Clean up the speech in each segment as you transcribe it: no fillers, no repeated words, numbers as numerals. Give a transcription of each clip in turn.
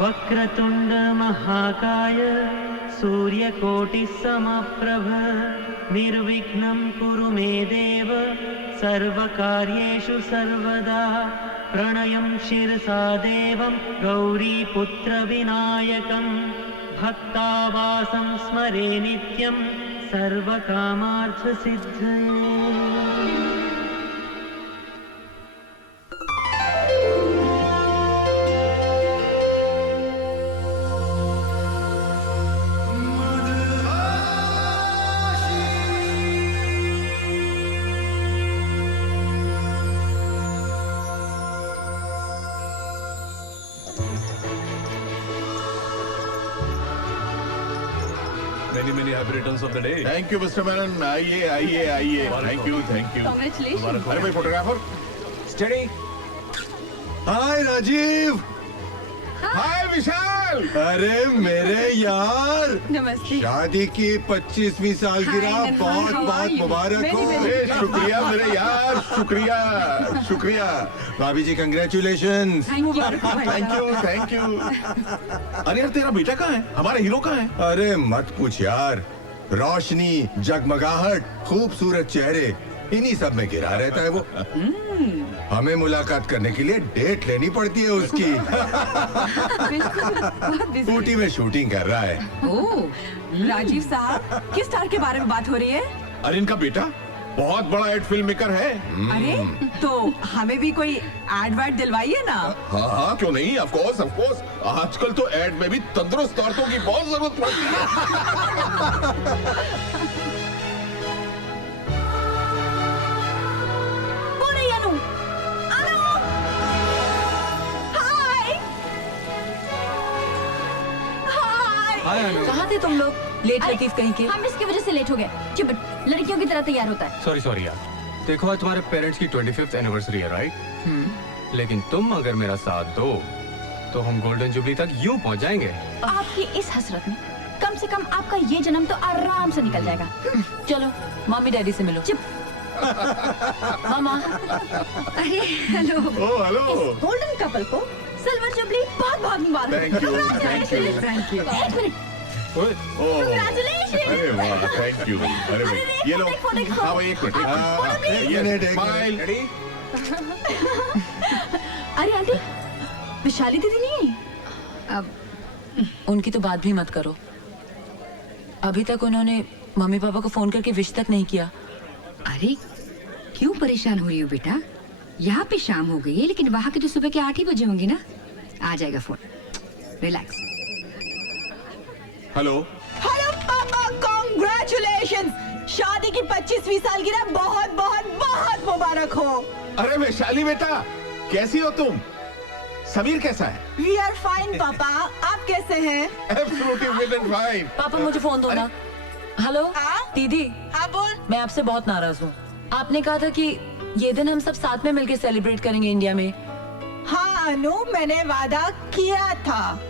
वक्रतुंड महाकाय सूर्यकोटिसमप्रभ निर्विघ्नं कुरु मे देव सर्वकार्येषु सर्वदा प्रणयं शिरसा देवं गौरीपुत्रविनायकं भक्तावासं स्मरे नित्यं सर्वकामार्थसिद्धये। Many happy returns of the day. Thank you mister Menon, आइए आइए आइए। Thank you Congratulations. अरे भाई फोटोग्राफर। Steady. हाय राजीव। हाय विशाल। अरे मेरे यार, नमस्ते। शादी की 25वीं सालगिरह Hi, Nirmal. बहुत How बहुत are you? मुबारक हो। ए, शुक्रिया मेरे यार, शुक्रिया शुक्रिया। भाभी जी कंग्रेचुलेशन। Thank you. अरे यार तेरा बेटा कहाँ है? हमारा हीरो कहाँ है? अरे मत पूछ यार, रोशनी, जगमगाहट, खूबसूरत चेहरे, इन्हीं सब में गिरा रहता है वो। हमें मुलाकात करने के लिए डेट लेनी पड़ती है उसकी। ऊटी में शूटिंग कर रहा है। ओह, राजीव साहब, किस स्टार के बारे में बात हो रही है? अरे इनका बेटा बहुत बड़ा एड फिल्म मेकर है। अरे तो हमें भी कोई एड वाड दिलवाइए ना। हाँ हाँ क्यों नहीं, ऑफ कोर्स। आजकल तो एड में भी तंदुरुस्त औरतों की बहुत जरूरत पड़ती है। कहाँ थे तुम लोग? लेट अरे, लतीफ कहीं के। हम इसकी वजह से लेट हो गए। चिपट लड़कियों की तरह तैयार होता है। सॉरी यार। देखो आज तुम्हारे पेरेंट्स की 25th एनिवर्सरी है, राइट? लेकिन तुम अगर मेरा साथ दो तो हम गोल्डन जुबली तक यूं पहुंच जाएंगे। आपकी इस हसरत में कम से कम आपका ये जन्म तो आराम से निकल जाएगा। चलो मम्मी डैडी से मिलो। चिप। मामा। अरे हेलो। ओ हेलो। गोल्डन कपल को सिल्वर जुबली बहुत बहुत मुबारक। Thank you. Thank you. एक मिनट। ओए, Congratulations. अरे वाह, थैंक यू। अरे भाई ये लो। हाँ भाई एक मिनट। एक स्माइल। अरे आंटी, विशाली दीदी नहीं है? उनकी तो बात भी मत करो। अभी तक उन्होंने मम्मी पापा को फोन करके विश तक नहीं किया। अरे क्यों परेशान हो रही हो बेटा? यहाँ पे शाम हो गई है लेकिन वहाँ के तो सुबह के 8 ही बजे होंगे ना। आ जाएगा फोन, रिलैक्स। हेलो। हेलो पापा, कॉन्ग्रेचुलेशंस। शादी की 25वीं सालगिरह बहुत बहुत बहुत मुबारक हो। अरे वैशाली बेटा, कैसी हो तुम? समीर कैसा है? वी आर फाइन पापा, आप कैसे हैं? Absolutely fit and fine. पापा मुझे फोन दो ना। हेलो हाँ? दीदी, हाँ बोल। मैं आपसे बहुत नाराज हूँ। आपने कहा था कि ये दिन हम सब साथ में मिलकर सेलिब्रेट करेंगे इंडिया में। हाँ अनु, मैंने वादा किया था।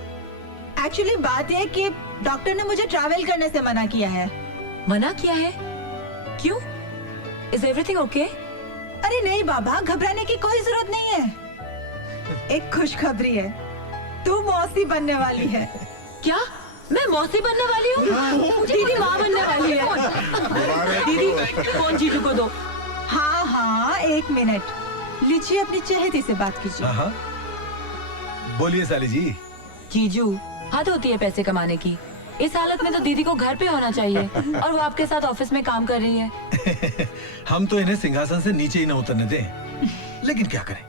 एक्चुअली बात यह कि डॉक्टर ने मुझे ट्रैवल करने से मना किया है। मना किया है? क्यों? Is everything okay? अरे नहीं बाबा, घबराने की कोई जरूरत नहीं है। एक खुशखबरी है, तू मौसी बनने वाली है। क्या मैं मौसी बनने वाली हूँ? दीदी माँ बनने वाली है। दीदी फोन जीजू को दो। हाँ हाँ एक मिनट, लीजिए अपनी चहेती से बात कीजिए। हाँ बोलिए साली जी। जीजू, हद होती है पैसे कमाने की। इस हालत में तो दीदी को घर पे होना चाहिए और वो आपके साथ ऑफिस में काम कर रही है। हम तो इन्हें सिंहासन से नीचे ही न उतरने दें, लेकिन क्या करें,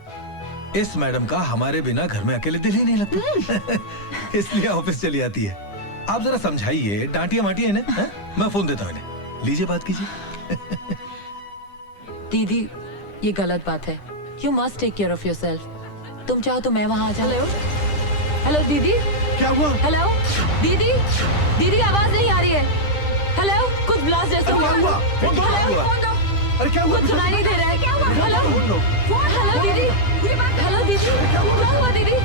इस मैडम का हमारे बिना घर में अकेले दिल ही नहीं लगता। इसलिए ऑफिस चली आती है। आप जरा समझाइए, डांटिए माटिए इन्हें। मैं फोन देता हूँ इन्हें, लीजिए बात कीजिए। दीदी ये गलत बात है। You must take care of yourself. तुम चाहो तो मैं वहाँ आ जाऊँ। हेलो दीदी। क्या हुआ? हेलो दीदी, दीदी आवाज नहीं आ रही है। हेलो, कुछ ब्लास्ट जैसा हुआ। हुआ? अरे क्या हुआ? कुछ सुनाई नहीं दे रहा है। क्या हुआ? हेलो हेलो दीदी, हेलो दीदी, क्या हुआ दीदी?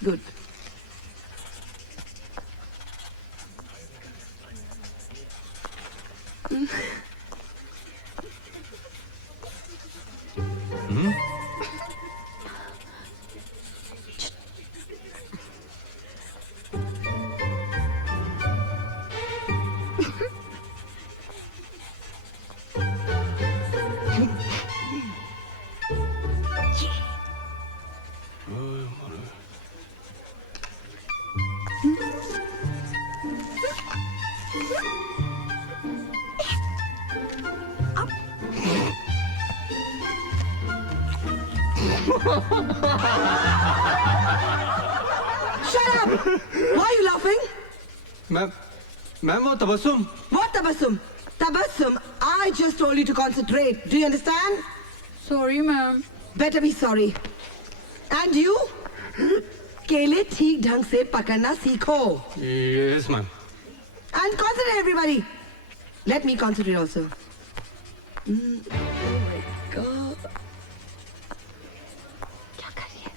Good. Shut up! Why are you laughing? Ma'am वो Tabassum What tabassum? Tabassum, I just told you to concentrate. Do you understand? Sorry, ma'am. Better be sorry. And you? केले ठीक ढंग से पकड़ना सीखो. Yes ma'am And concentrate, everybody. Let me concentrate also. Oh my God. क्या कर रही है?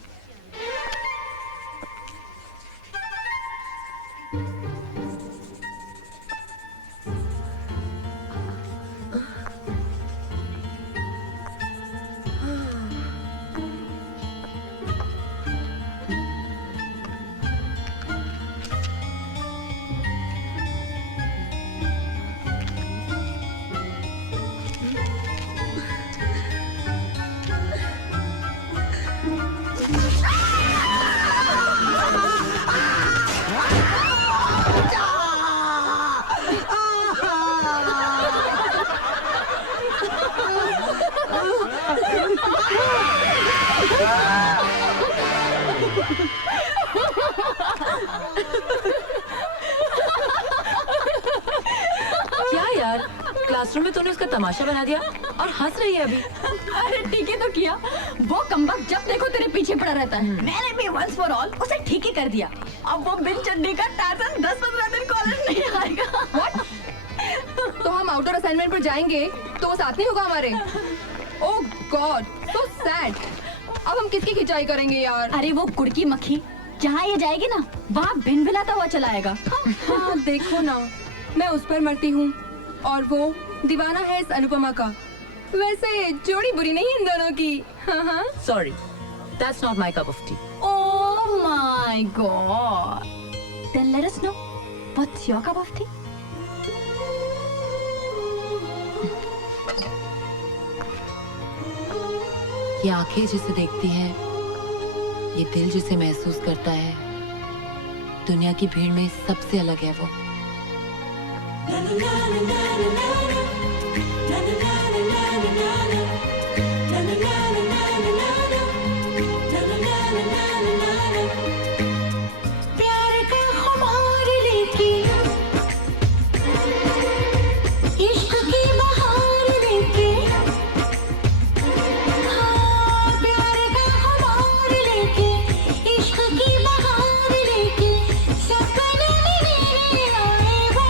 क्या यार, क्लासरूम में तूने उसका तमाशा बना दिया और हंस रही है अभी। अरे ठीक है तो किया, वो कमबख्त जब देखो तेरे पीछे पड़ा रहता है। मैंने भी वंस फॉर ऑल उसे ठीक ही कर दिया। अब वो बिन चड्डी का टार्जन 10-15 दिन कॉलेज नहीं आएगा। तो हम आउटडोर असाइनमेंट पर जाएंगे तो वो साथ नहीं होगा हमारे। ओह गॉड, सो सैड। अब हम किसकी खिंचाई करेंगे यार? अरे वो कुड़की मक्खी जहाँ ये जाएगी ना, वहाँ भिन भिलाता हुआ चला आएगा। हाँ देखो ना, मैं उस पर मरती हूँ और वो दीवाना है इस अनुपमा का। वैसे जोड़ी बुरी नहीं इन दोनों की। हाँ। Sorry, that's not my cup of tea. Oh my god. Then let us know what's your cup of tea? ये आंखें जिसे देखती है, ये दिल जिसे महसूस करता है, दुनिया की भीड़ में सबसे अलग है वो। प्यार का खुमार लेके, इश्क की बहार लेके, हाँ प्यार का खुमार लेके, इश्क की बहार लेके, सपने में आए वो,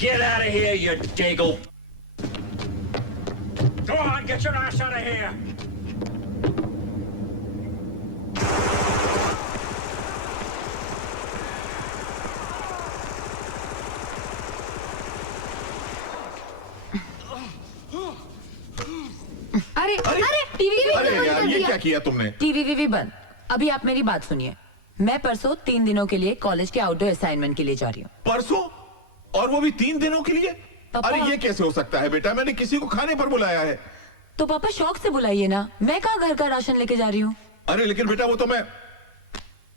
Get out of here, you dago! Go on, get your ass out of here! अरे अरे टीवी अरे यार ये क्या किया तुमने? टीवी वीवी बंद। अभी आप मेरी बात सुनिए। मैं परसों 3 दिनों के लिए कॉलेज के आउटडोर असाइनमेंट के लिए जा रही हूँ। परसों? और वो भी 3 दिनों के लिए? पापा। अरे ये कैसे हो सकता है बेटा? मैंने किसी को खाने पर बुलाया है। तो पापा शौक से बुलाइए ना, मैं कहाँ घर का राशन लेके जा रही हूँ। अरे लेकिन बेटा वो तो मैं,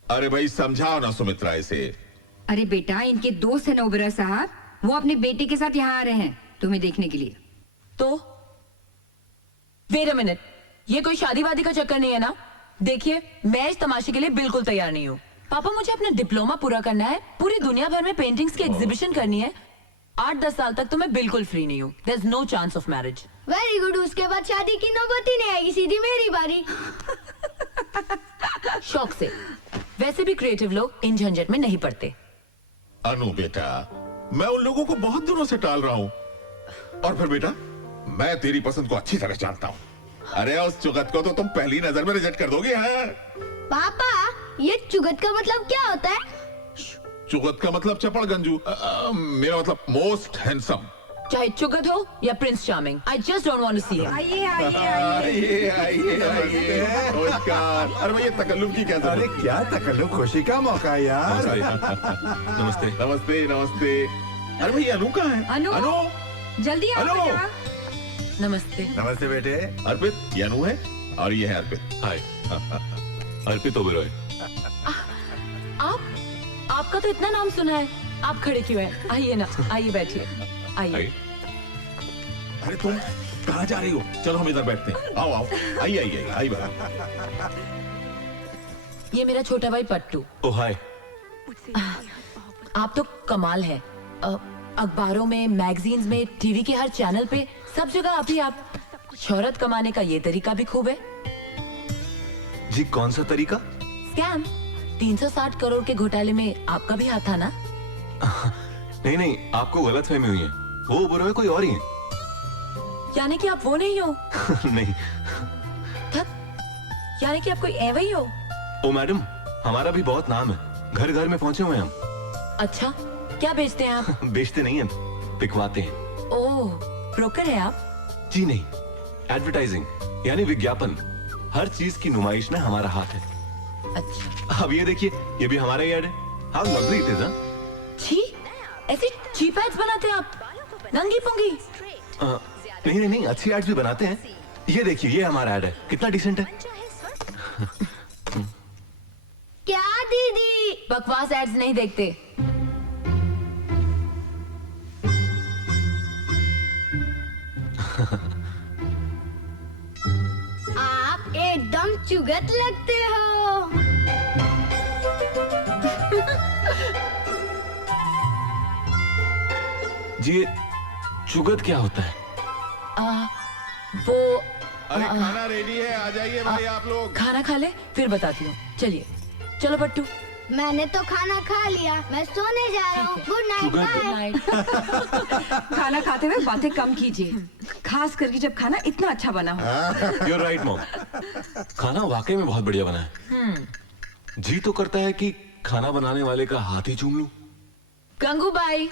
अरे भाई समझाओ ना सुमित्रा इसे। अरे बेटा, इनके दोस्त है ना ओबेरॉय साहब, वो अपने बेटे के साथ यहाँ आ रहे हैं तुम्हें देखने के लिए। तो वेट अ मिनट, ये कोई शादी वादी का चक्कर नहीं है ना? देखिए मैं इस तमाशे के लिए बिल्कुल तैयार नहीं हूँ। पापा मुझे अपना डिप्लोमा पूरा करना है, पूरी दुनिया भर में पेंटिंग्स की एग्जीबिशन करनी है। 8-10 साल तक तो मैं बिल्कुल फ्री नहीं हूँ। There is no chance of marriage. Very good, उसके बाद शादी की नौबत ही नहीं आएगी, सीधी मेरी बारी। शौक से। वैसे भी क्रिएटिव लोग इन झंझट में नहीं पड़ते। अनु बेटा, मैं उन लोगों को बहुत दिनों से टाल रहा हूँ। और फिर बेटा, मैं तेरी पसंद को अच्छी तरह जानता हूँ। अरे उस चुगत को तो तुम पहली नजर में रिजेक्ट कर दोगे। हाँ? पापा, ये चुगत का मतलब क्या होता है? चुगत का मतलब चपड़ गंजू। मेरा मतलब मोस्ट हैंडसम। चाहे चुगत हो या prince charming, I just don't want to see him. आइए आइए आइए। नमस्कार। अरे भाई ये तकल्लुफ की क्या जरूरत? अरे क्या तकल्लुफ, खुशी का मौका यार। नमस्ते नमस्ते नमस्ते। अरे भाई अनु कहाँ है? अनु, जल्दी आओ अनु। बेटा। नमस्ते। नमस्ते बेटे। अर्पित, ये अनु है और ये है अर्पित। हाय, अर्पित ओबेरॉय। आपका तो इतना नाम सुना है, आप खड़े क्यों हैं? आइए ना, आइए बैठिए, आइए। अरे तुम कहाँ जा रही हो? चलो हम इधर बैठते हैं। आओ आओ, आइए आइए आइए बाबा। ये मेरा छोटा भाई पट्टू। ओ हाय। आप तो कमाल है। अखबारों में, मैगजीन्स में, टीवी के हर चैनल पे, सब जगह आप ही आप। शोहरत कमाने का ये तरीका भी खूब है। जी कौन सा तरीका? स्कैम। 360 करोड़ के घोटाले में आपका भी हाथ था ना? नहीं नहीं, आपको गलतफहमी हुई है। वो ओबेरॉय कोई और ही है। यानी कि आप वो नहीं हो? नहीं। यानी कि आप कोई ऐवा ही हो? ओ मैडम, हमारा भी बहुत नाम है, घर घर में पहुंचे हुए हैं हम। अच्छा, क्या बेचते हैं आप? बेचते नहीं हैं, बिकवाते हैं। ओह, ब्रोकर है आप? जी नहीं, एडवर्टाइजिंग यानी विज्ञापन। हर चीज की नुमाइश में हमारा हाथ है। अच्छा। अब ये देखिए, ये भी हमारा ही ऐड है। How lovely it is. हाँ? छी, ऐसे चीप एड्स बनाते हैं आप? नंगी पुंगी। नहीं नहीं नहीं, अच्छी एड्स भी बनाते हैं। ये देखिए, ये हमारा ऐड है, कितना डिसेंट है। क्या दीदी? बकवास एड्स नहीं देखते। आप एकदम चुगत लगते हो। जी ये चुगत क्या होता है? वो अरे खाना रेडी है, आ जाइए भाई आप लोग। खाना खा ले, फिर बताती हूँ। चलिए, चलो पट्टू। मैंने तो खाना खा लिया, मैं सोने जा रहा हूँ। Good night, bye. खाना खाते हुए बातें कम कीजिए, खास करके जब खाना इतना अच्छा बना हो। You're right, mom. खाना वाकई में बहुत बढ़िया बना है। जी तो करता है कि खाना बनाने वाले का हाथ ही चूम लूं। गंगूबाई।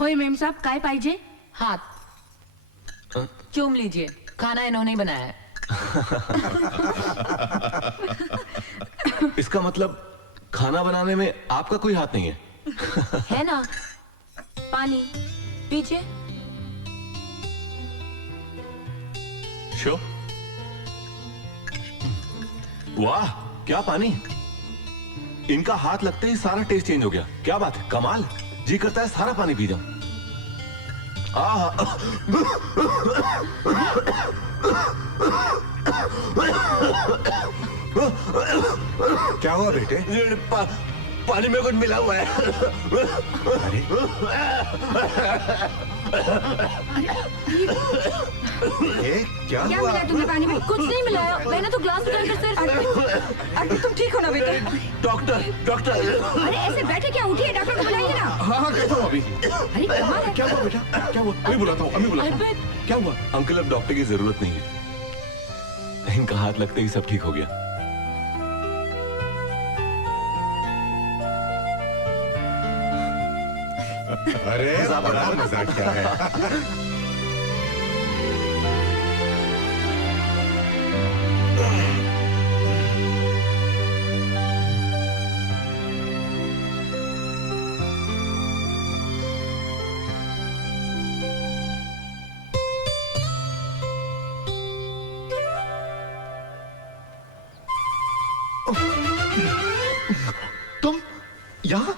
होय मेम साहब, काय पाहिजे? हाथ चूम लीजिए, खाना इन्होंने ही बनाया है। इसका मतलब खाना बनाने में आपका कोई हाथ नहीं है? है ना? पानी पीछे। शो। वाह, क्या पानी! इनका हाथ लगते ही सारा टेस्ट चेंज हो गया। क्या बात है, कमाल। जी करता है सारा पानी पी जाऊं। क्या हुआ बेटे? पानी में कुछ मिला हुआ है। अरे क्या क्या हुआ? मिला तुम्हें पानी में? कुछ नहीं मिलाया, मैंने तो ग्लास उठाकर सिर्फ। अर्पित, तुम ठीक हो ना बेटा? Doctor doctor. अरे ऐसे बैठे क्या, उठिए, डॉक्टर को बुलाइए ना। हाँ कहता हूँ अभी। अरे कमाल है। क्या हुआ बेटा, क्या हुआ? अभी बुलाता हूँ, अभी बुलाता हूँ। अर्पित क्या हुआ? अंकल अब डॉक्टर की जरूरत नहीं है, इनका हाथ लगते ही सब ठीक हो गया। अरे बड़ा मजाक क्या है। तुम यहाँ?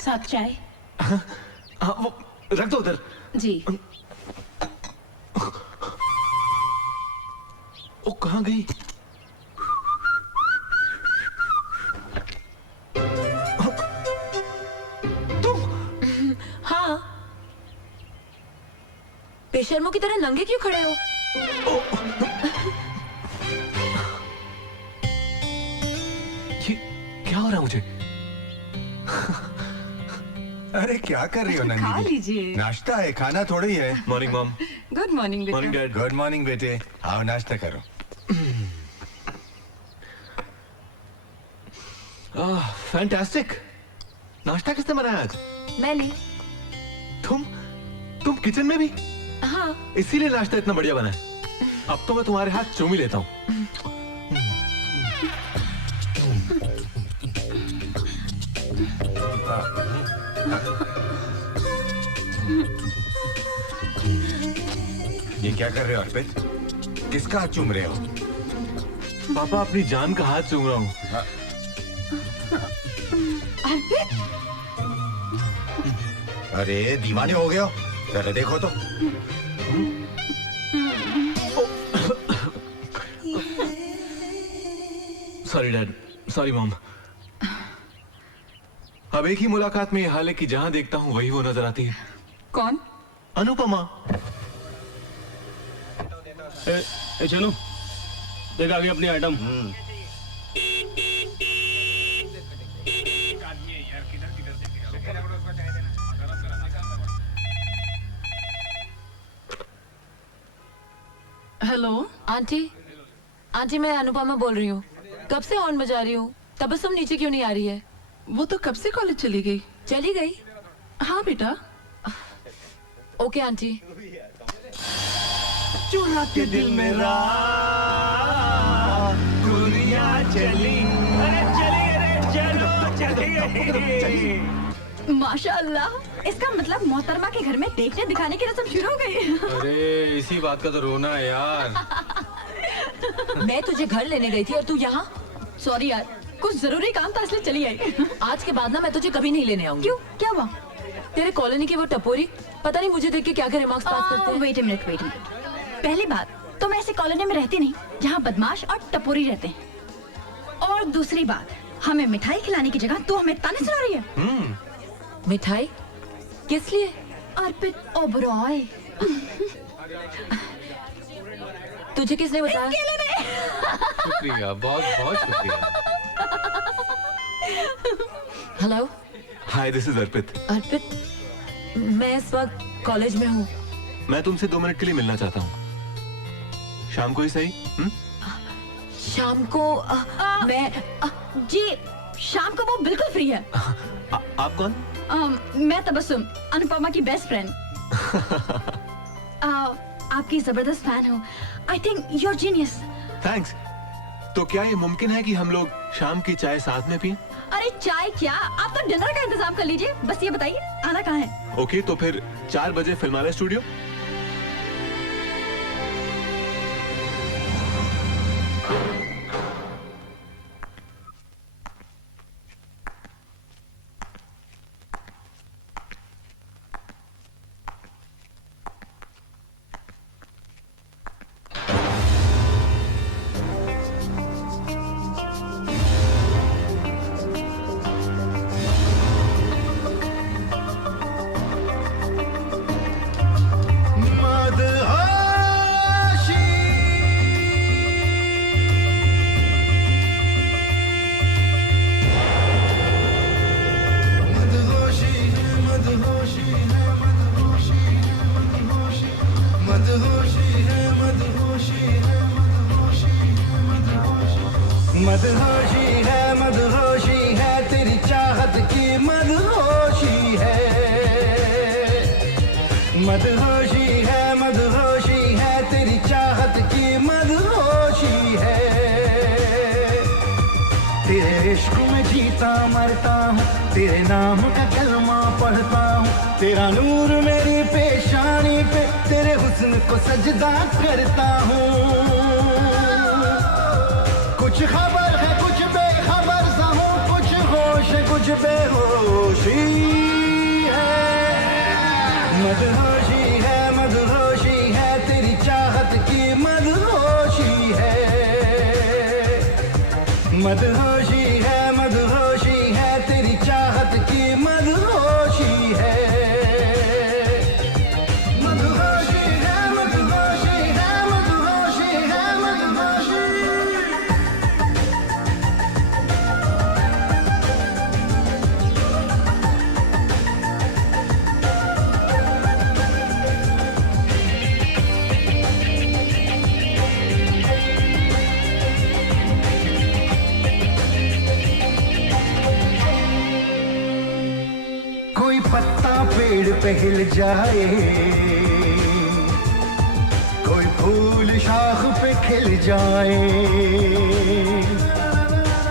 साथ चाय। हाँ, वो रख दो उधर। जी। ओ कहाँ गई? हाँ, बेशर्मों की तरह नंगे क्यों खड़े हो? ये क्या हो रहा है मुझे? अरे क्या कर रही हो नंदी? खा लीजिए। नाश्ता है, खाना थोड़ी है। Morning mom. Good morning morning dad. Good morning बेटे, आओ नाश्ता करो। फैंटास्टिक। नाश्ता किसने बनाया आज? मैंने। तुम किचन में भी? हाँ। इसीलिए नाश्ता इतना बढ़िया बना है। अब तो मैं तुम्हारे हाथ चूम ही लेता हूँ। ये क्या कर रहे हो अर्पित? किसका हाथ चूम रहे हो? पापा अपनी जान का हाथ चूम रहा हूँ। अरे दीवाने हो गए हो? जरा देखो तो। Sorry dad, sorry mom. अब एक ही मुलाकात में ये हाल है कि जहां देखता हूँ वही वो नजर आती है। कौन? अनुपमा। चलो देख आ गई अपनी आइटम। Hello aunty. आंटी मैं अनुपमा बोल रही हूँ। कब से हॉर्न बजा रही हूँ, तबस्सुम नीचे क्यों नहीं आ रही है? वो तो कब से कॉलेज चली गई। चली गई? हाँ बेटा। Okay aunty. चुरा के दिल मेरा दुनिया चली, अरे चली, अरे चलो चली। माशाअल्लाह, इसका मतलब मोहतरमा के घर में देखने दिखाने की रस्म शुरू हो गई। अरे इसी बात का तो रोना है यार। मैं तुझे घर लेने गई थी और तू यहाँ? सॉरी यार, कुछ जरूरी काम था इसलिए चली आई। आज के बाद ना मैं तुझे कभी नहीं लेने आऊंगी। क्यों, क्या हुआ? तेरे कॉलोनी की वो टपोरी पता नहीं मुझे देख के क्या क्या रिमार्क्स पास करते हैं। Wait a minute, wait a minute. पहली बात तो मैं ऐसे कॉलोनी में रहती नहीं जहाँ बदमाश और टपोरी रहते हैं। और दूसरी बात, हमें मिठाई खिलाने की जगह तू हमें ताने सुना रही है। मिठाई? किस लिए? अर्पित ओबरॉय। तुझे किसने बताया? शुक्रिया, बहुत बहुत शुक्रिया। हेलो। हाय, दिस इज अर्पित। अर्पित, मैं इस वक्त कॉलेज में हूँ। मैं तुमसे 2 मिनट के लिए मिलना चाहता हूँ। शाम को ही सही? शाम को मैं जी शाम को वो बिल्कुल फ्री है। आप कौन? मैं तबस्सुम, अनुपमा की बेस्ट फ्रेंड। आपकी जबरदस्त फैन हूँ। I think you are genius. Thanks. तो क्या ये मुमकिन है कि हम लोग शाम की चाय साथ में पिएं? अरे चाय क्या, आप तो डिनर का इंतजाम कर लीजिए। बस ये बताइए आना कहाँ है? ओके, तो फिर 4 बजे फिल्मालय स्टूडियो। मदहोशी है तेरी चाहत की मदहोशी है। मदहोशी है तेरी चाहत की मदहोशी है। तेरे इश्क में जीता मरता हूँ, तेरे नाम का कलमा पढ़ता हूँ। तेरा नूर मेरी पेशानी पे, तेरे हुस्न को सजदा करता हूँ। कुछ खबर है कुछ बेखबर सा हूँ, कुछ होश है कुछ बेहोशी है। मदहोशी है तेरी चाहत की मदहोशी है। मदहोशी है तेरी चाहत की मदहोशी है। मदहोशी है मदहोशी है मदहोशी है मदहोशी। कोई पत्ता पेड़ पे हिल जाए, कोई फूल शाख पे खिल जाए।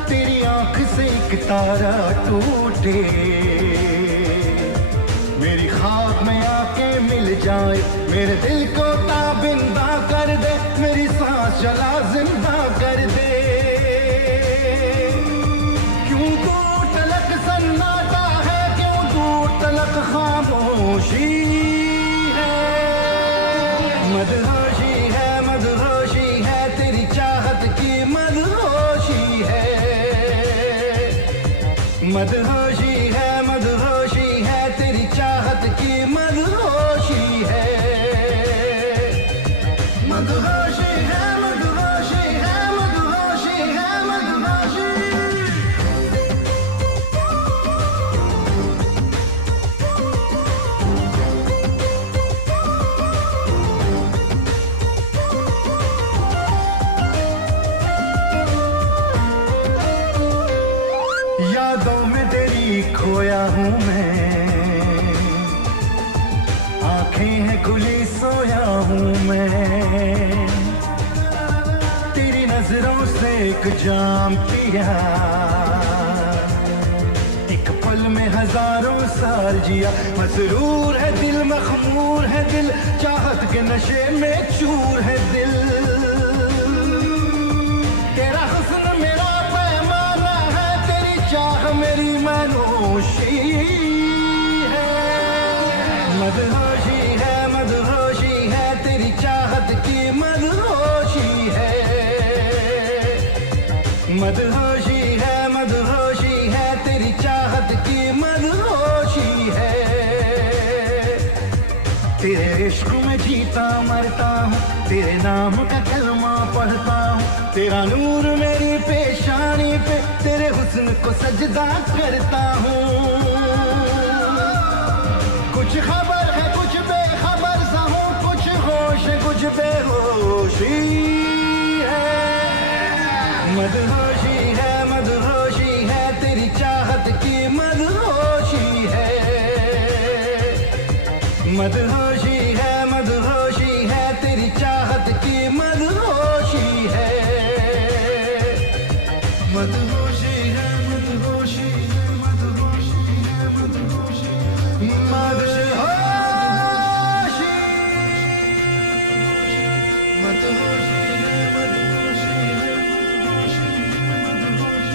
तेरी आंख से एक तारा टूटे, मेरी ख्वाब में आके मिल जाए। मेरे दिल को ताबिंदा कर दे, मेरी सांस चला जिंदा कर दे। क्यों दूर तलक सन्नाटा है, क्यों दूर तलक खामोशी है। मदहोशी है तेरी चाहत की मदहोशी है। मदहोशी है तेरी चाहत की मदहोशी है। मदहोशी है मदहोशी है मदहोशी है मदहोशी। यादों में तेरी खोया हूँ मैं, आंखें हैं खुली सोया हूँ मैं। तेरी नजरों से एक जाम पिया, एक पल में हजारों साल जिया। मसरूर है दिल मखमूर है दिल, चाहत के नशे में चूर है दिल। तेरा हुस्न मेरा पैमाना है, तेरी चाह मेरी मनोशी है। मदहोशी है तेरी चाहत की मदहोशी है। मदहोशी है तेरी चाहत की मदहोशी है। तेरे इश्क में जीता मरता हूँ, तेरे नाम का कलमा पढ़ता हूँ। तेरा नूर मेरी पेशानी पे, तेरे हुस्न को सजदा करता हूँ। कुछ खबर है कुछ बेखबर सा हूँ, कुछ होश है कुछ बेहोशी है। मदहोशी है तेरी चाहत की मदहोशी है। मदहोशी है तेरी चाहत की मदहोशी है। मदहोशी है मदहोशी है मदहोशी है मदहोशी मदहोशी मदहोशी है मदहोशी है मदहोशी मदहोशी।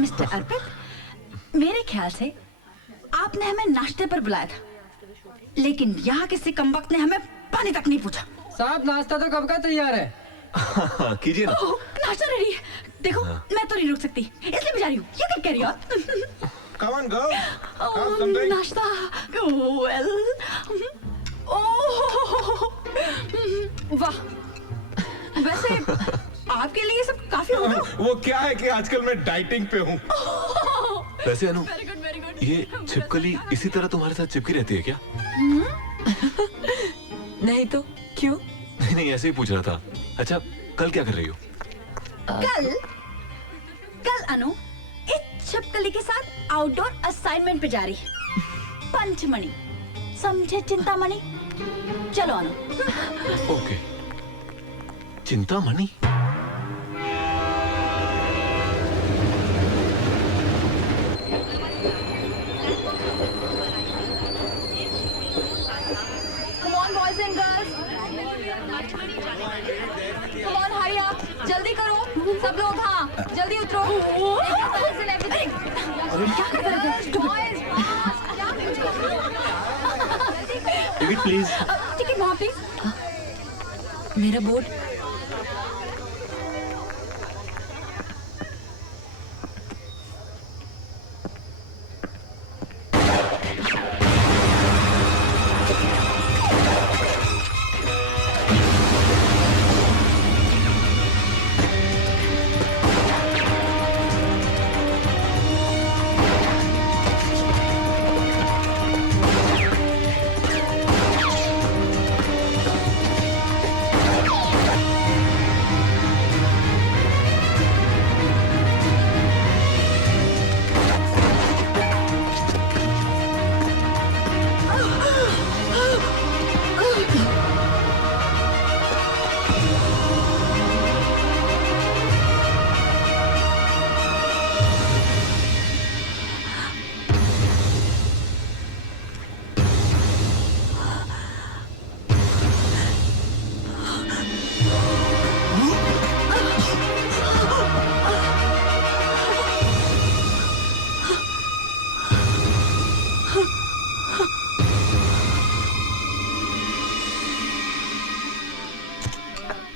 मिस्टर अर्पित, मेरे ख्याल से आपने हमें नाश्ते पर बुलाया था, लेकिन यहाँ किसी कमबख्त ने हमें पानी तक नहीं पूछा। साहब नाश्ता तो कब का तैयार है। कीजिए ना। ओह, नाश्ता रेडी है। देखो मैं तो नहीं रुक सकती, इसलिए भी जा रही हूँ। You can carry on. Come on, girl. Have Oh, something. नाश्ता। Well. Oh, वाह, वैसे आपके लिए ये सब काफी होगा। वो क्या है कि आजकल मैं डाइटिंग पे हूँ। वैसे अनु, ये छिपकली इसी तरह तुम्हारे साथ चिपकी रहती है क्या? नहीं तो क्यों? नहीं नहीं, ऐसे ही पूछ रहा था। अच्छा, कल क्या कर रही हो? कल अनु इस छिपकली के साथ आउटडोर असाइनमेंट पे जा रही है। पंचमणि, समझे चिंतामणि? चलो Anu. Okay. Chintamani? Come on, boys and girls. Come on, hurry up. जल्दी करो, सब लोग। हाँ, जल्दी उतरो। क्या कर रहे थे? Boys, ticket please. टिकट वहाँ प्लीज। मेरा बोर्ड।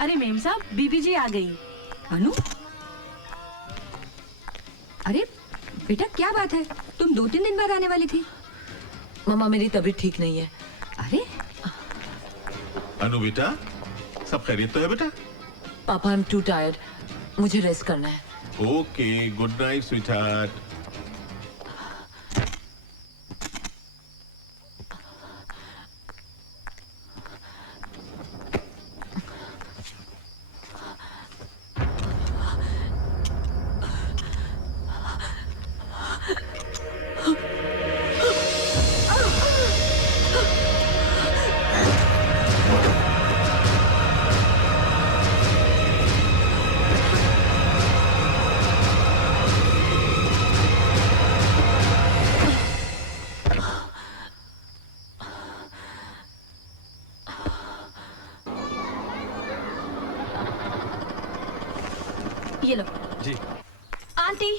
अरे मेम साहब, बीबी जी आ गई। अनु, अरे बेटा क्या बात है? तुम 2-3 दिन बाद आने वाली थी। मम्मा मेरी तबीयत ठीक नहीं है। अरे अनु बेटा, सब खैरियत तो है बेटा? पापा आई एम टू टायर्ड, मुझे रेस्ट करना है। Okay, good night sweetheart. ये लो। जी। Aunty,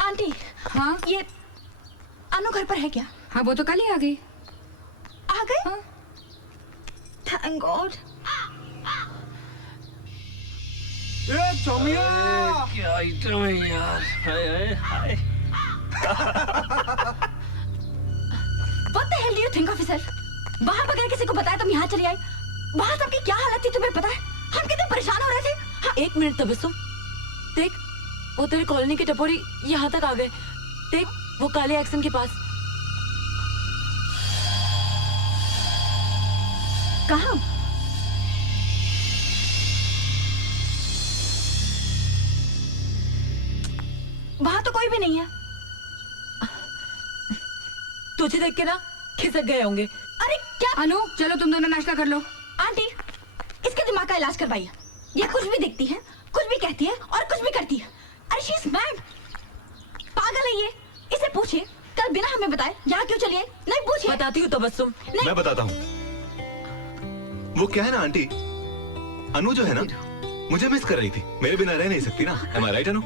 aunty. हाँ, ये अनु घर पर है क्या? हाँ वो तो कल ही आ गई। आ गए? हाँ। Thank God. क्या आइटम है यार। हाय हाय हाय। What the hell do you think of yourself? वहाँ बगैर किसी को बताया तुम यहाँ चली आई। वहाँ सबकी क्या हालत थी तुम्हें पता है? हम कितने परेशान हो रहे थे। हाँ, एक मिनट तबस्सुम, देख वो तेरे कॉलोनी के टपोरी यहाँ तक आ गए। देख वो काले एक्शन के पास। कहाँ? वहाँ तो कोई भी नहीं है। तुझे देख के ना खिसक गए होंगे। अरे क्या? अनु चलो तुम दोनों नाश्ता कर लो। आंटी, इसके दिमाग का इलाज करवाइए। ये कुछ भी देखती है, कुछ भी कहती है और कुछ भी करती है। अरे शी इज मैड, पागल है ये। इसे पूछिए कल बिना हमें बताए यहाँ क्यों चली आई। नहीं पूछिए। बताती हूँ तबस्सुम। मैं बताता हूँ। वो क्या है ना आंटी, अनु जो है ना मुझे मिस कर रही थी। मेरे बिना रह नहीं सकती ना। Am I right, Anu?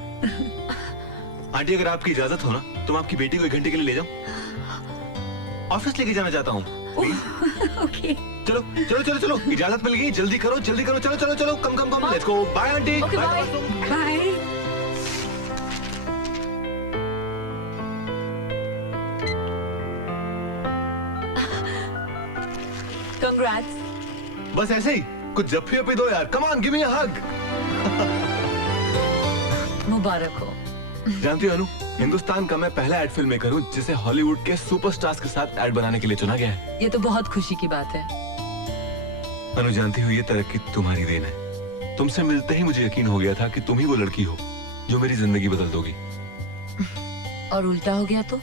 Aunty अगर आपकी इजाजत हो ना तो मैं आपकी बेटी को 1 घंटे के लिए ले जाऊं। ऑफिस लेके जाना चाहता हूँ। ओके। चलो चलो चलो चलो, इजाजत मिल गई। जल्दी करो जल्दी करो। चलो चलो चलो, come come come. Let's go. Bye aunty. Bye. Bye. Congrats. बस ऐसे ही। कुछ जफ्फी अपी दो यार, कम ऑन गिव मी अ हग। मुबारक हो। जानती हो अनु, हिंदुस्तान का मैं पहला एड फिल्म मेकर हूँ जिसे हॉलीवुड के सुपरस्टार्स के साथ एड बनाने के लिए चुना गया है। ये तो बहुत खुशी की बात है। अनु जानती हो, ये तरक्की तुम्हारी देन है। तुमसे मिलते ही मुझे यकीन हो गया था कि तुम ही वो लड़की हो जो मेरी जिंदगी बदल दोगी। और उल्टा हो गया तो?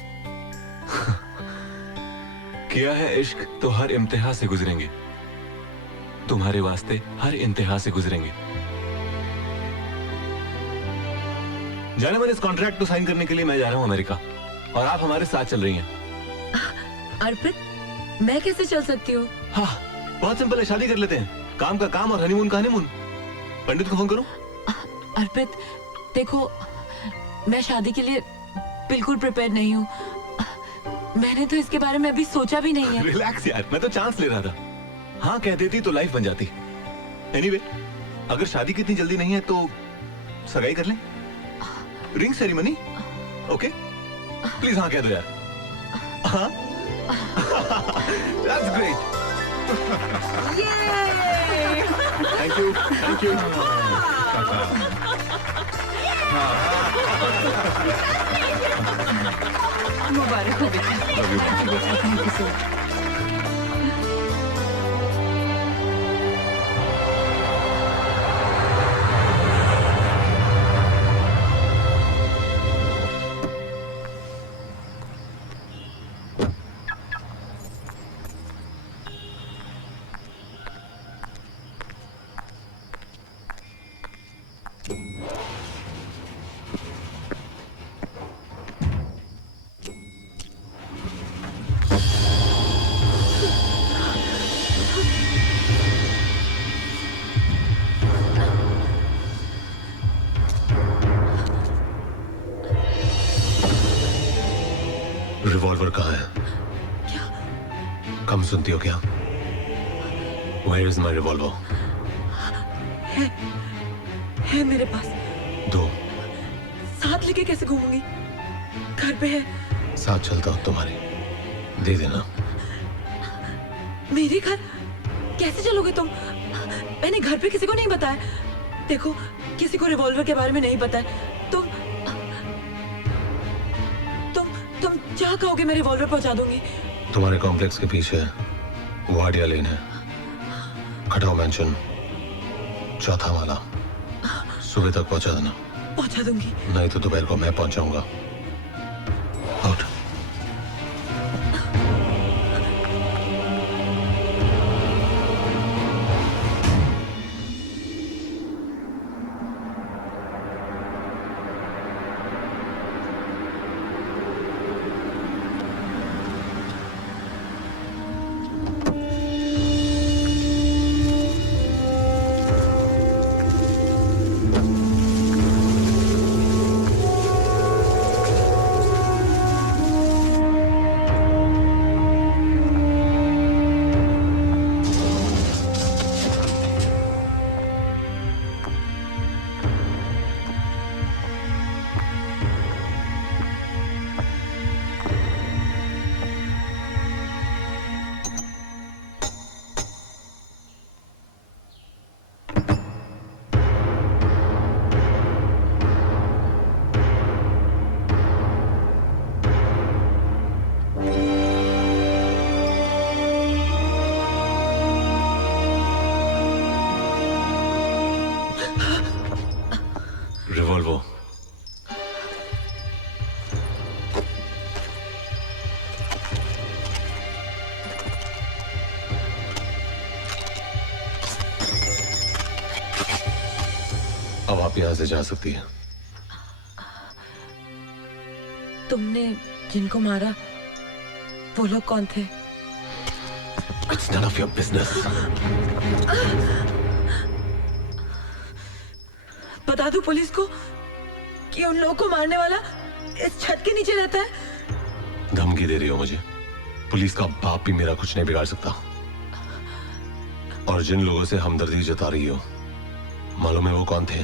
किया है इश्क तो हर इम्तिहा से गुजरेंगे, तुम्हारे वास्ते हर इंतहा से गुजरेंगे। जाने मन, इस कॉन्ट्रैक्ट को साइन करने के लिए मैं जा रहा हूँ अमेरिका और आप हमारे साथ चल रही हैं। अर्पित, मैं कैसे चल सकती हूँ? हाँ, बहुत सिंपल है, शादी कर लेते हैं। काम का काम और हनीमून का हनीमून। पंडित को फोन करूं? अर्पित देखो, मैं शादी के लिए बिल्कुल प्रिपेयर नहीं हूँ। मैंने तो इसके बारे में अभी सोचा भी नहीं है। रिलैक्स यार, मैं तो चांस ले रहा था। हाँ कह देती तो लाइफ बन जाती। एनीवे, अगर शादी की इतनी जल्दी नहीं है तो सगाई कर लें। Ring ceremony, okay? प्लीज हाँ कह दो यार। हाँ? That's great. Thank you, thank you. मुबारक हो बेटा। Thank you so much. Revolver कहाँ है? कम सुनती हो क्या? Where is my revolver? है मेरे पास। दो। साथ लेके कैसे घूमूंगी? घर पे है। साथ चलता हूँ तुम्हारे, दे देना। मेरे घर कैसे चलोगे तुम? मैंने घर पे किसी को नहीं बताया। देखो, किसी को रिवॉल्वर के बारे में नहीं पता है। तुम क्या कहोगे, मैं रिवॉल्वर पहुंचा दूंगी। तुम्हारे कॉम्प्लेक्स के पीछे वाडिया लेन है, खटाव मैंशन, चौथा वाला। सुबह तक पहुंचा देना। पहुंचा दूंगी। नहीं तो दोपहर को मैं पहुंचाऊंगा। आउट। रिवॉल्वर। अब आप यहां से जा सकती हैं। तुमने जिनको मारा वो लोग कौन थे? It's none of your business. बता दूं पुलिस को कि उन लोगों को मारने वाला इस छत के नीचे रहता है? धमकी दे रही हो मुझे? पुलिस का बाप भी मेरा कुछ नहीं बिगाड़ सकता। और जिन लोगों से हमदर्दी जता रही हो, मालूम है वो कौन थे?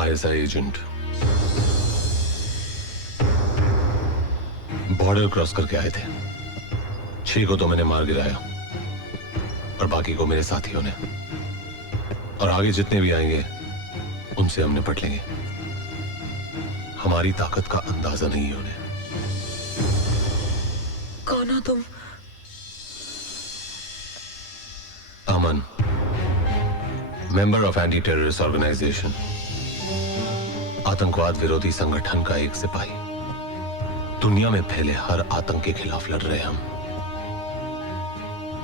ISI agent. बॉर्डर क्रॉस करके आए थे। 6 को तो मैंने मार गिराया और बाकी को मेरे साथियों ने, और आगे जितने भी आएंगे उनसे हम निपट लेंगे। हमारी ताकत का अंदाजा नहीं है उन्हें। कौन हो तुम? Aman, member of anti terrorist organisation, आतंकवाद विरोधी संगठन का एक सिपाही। दुनिया में फैले हर आतंक के खिलाफ लड़ रहे हम,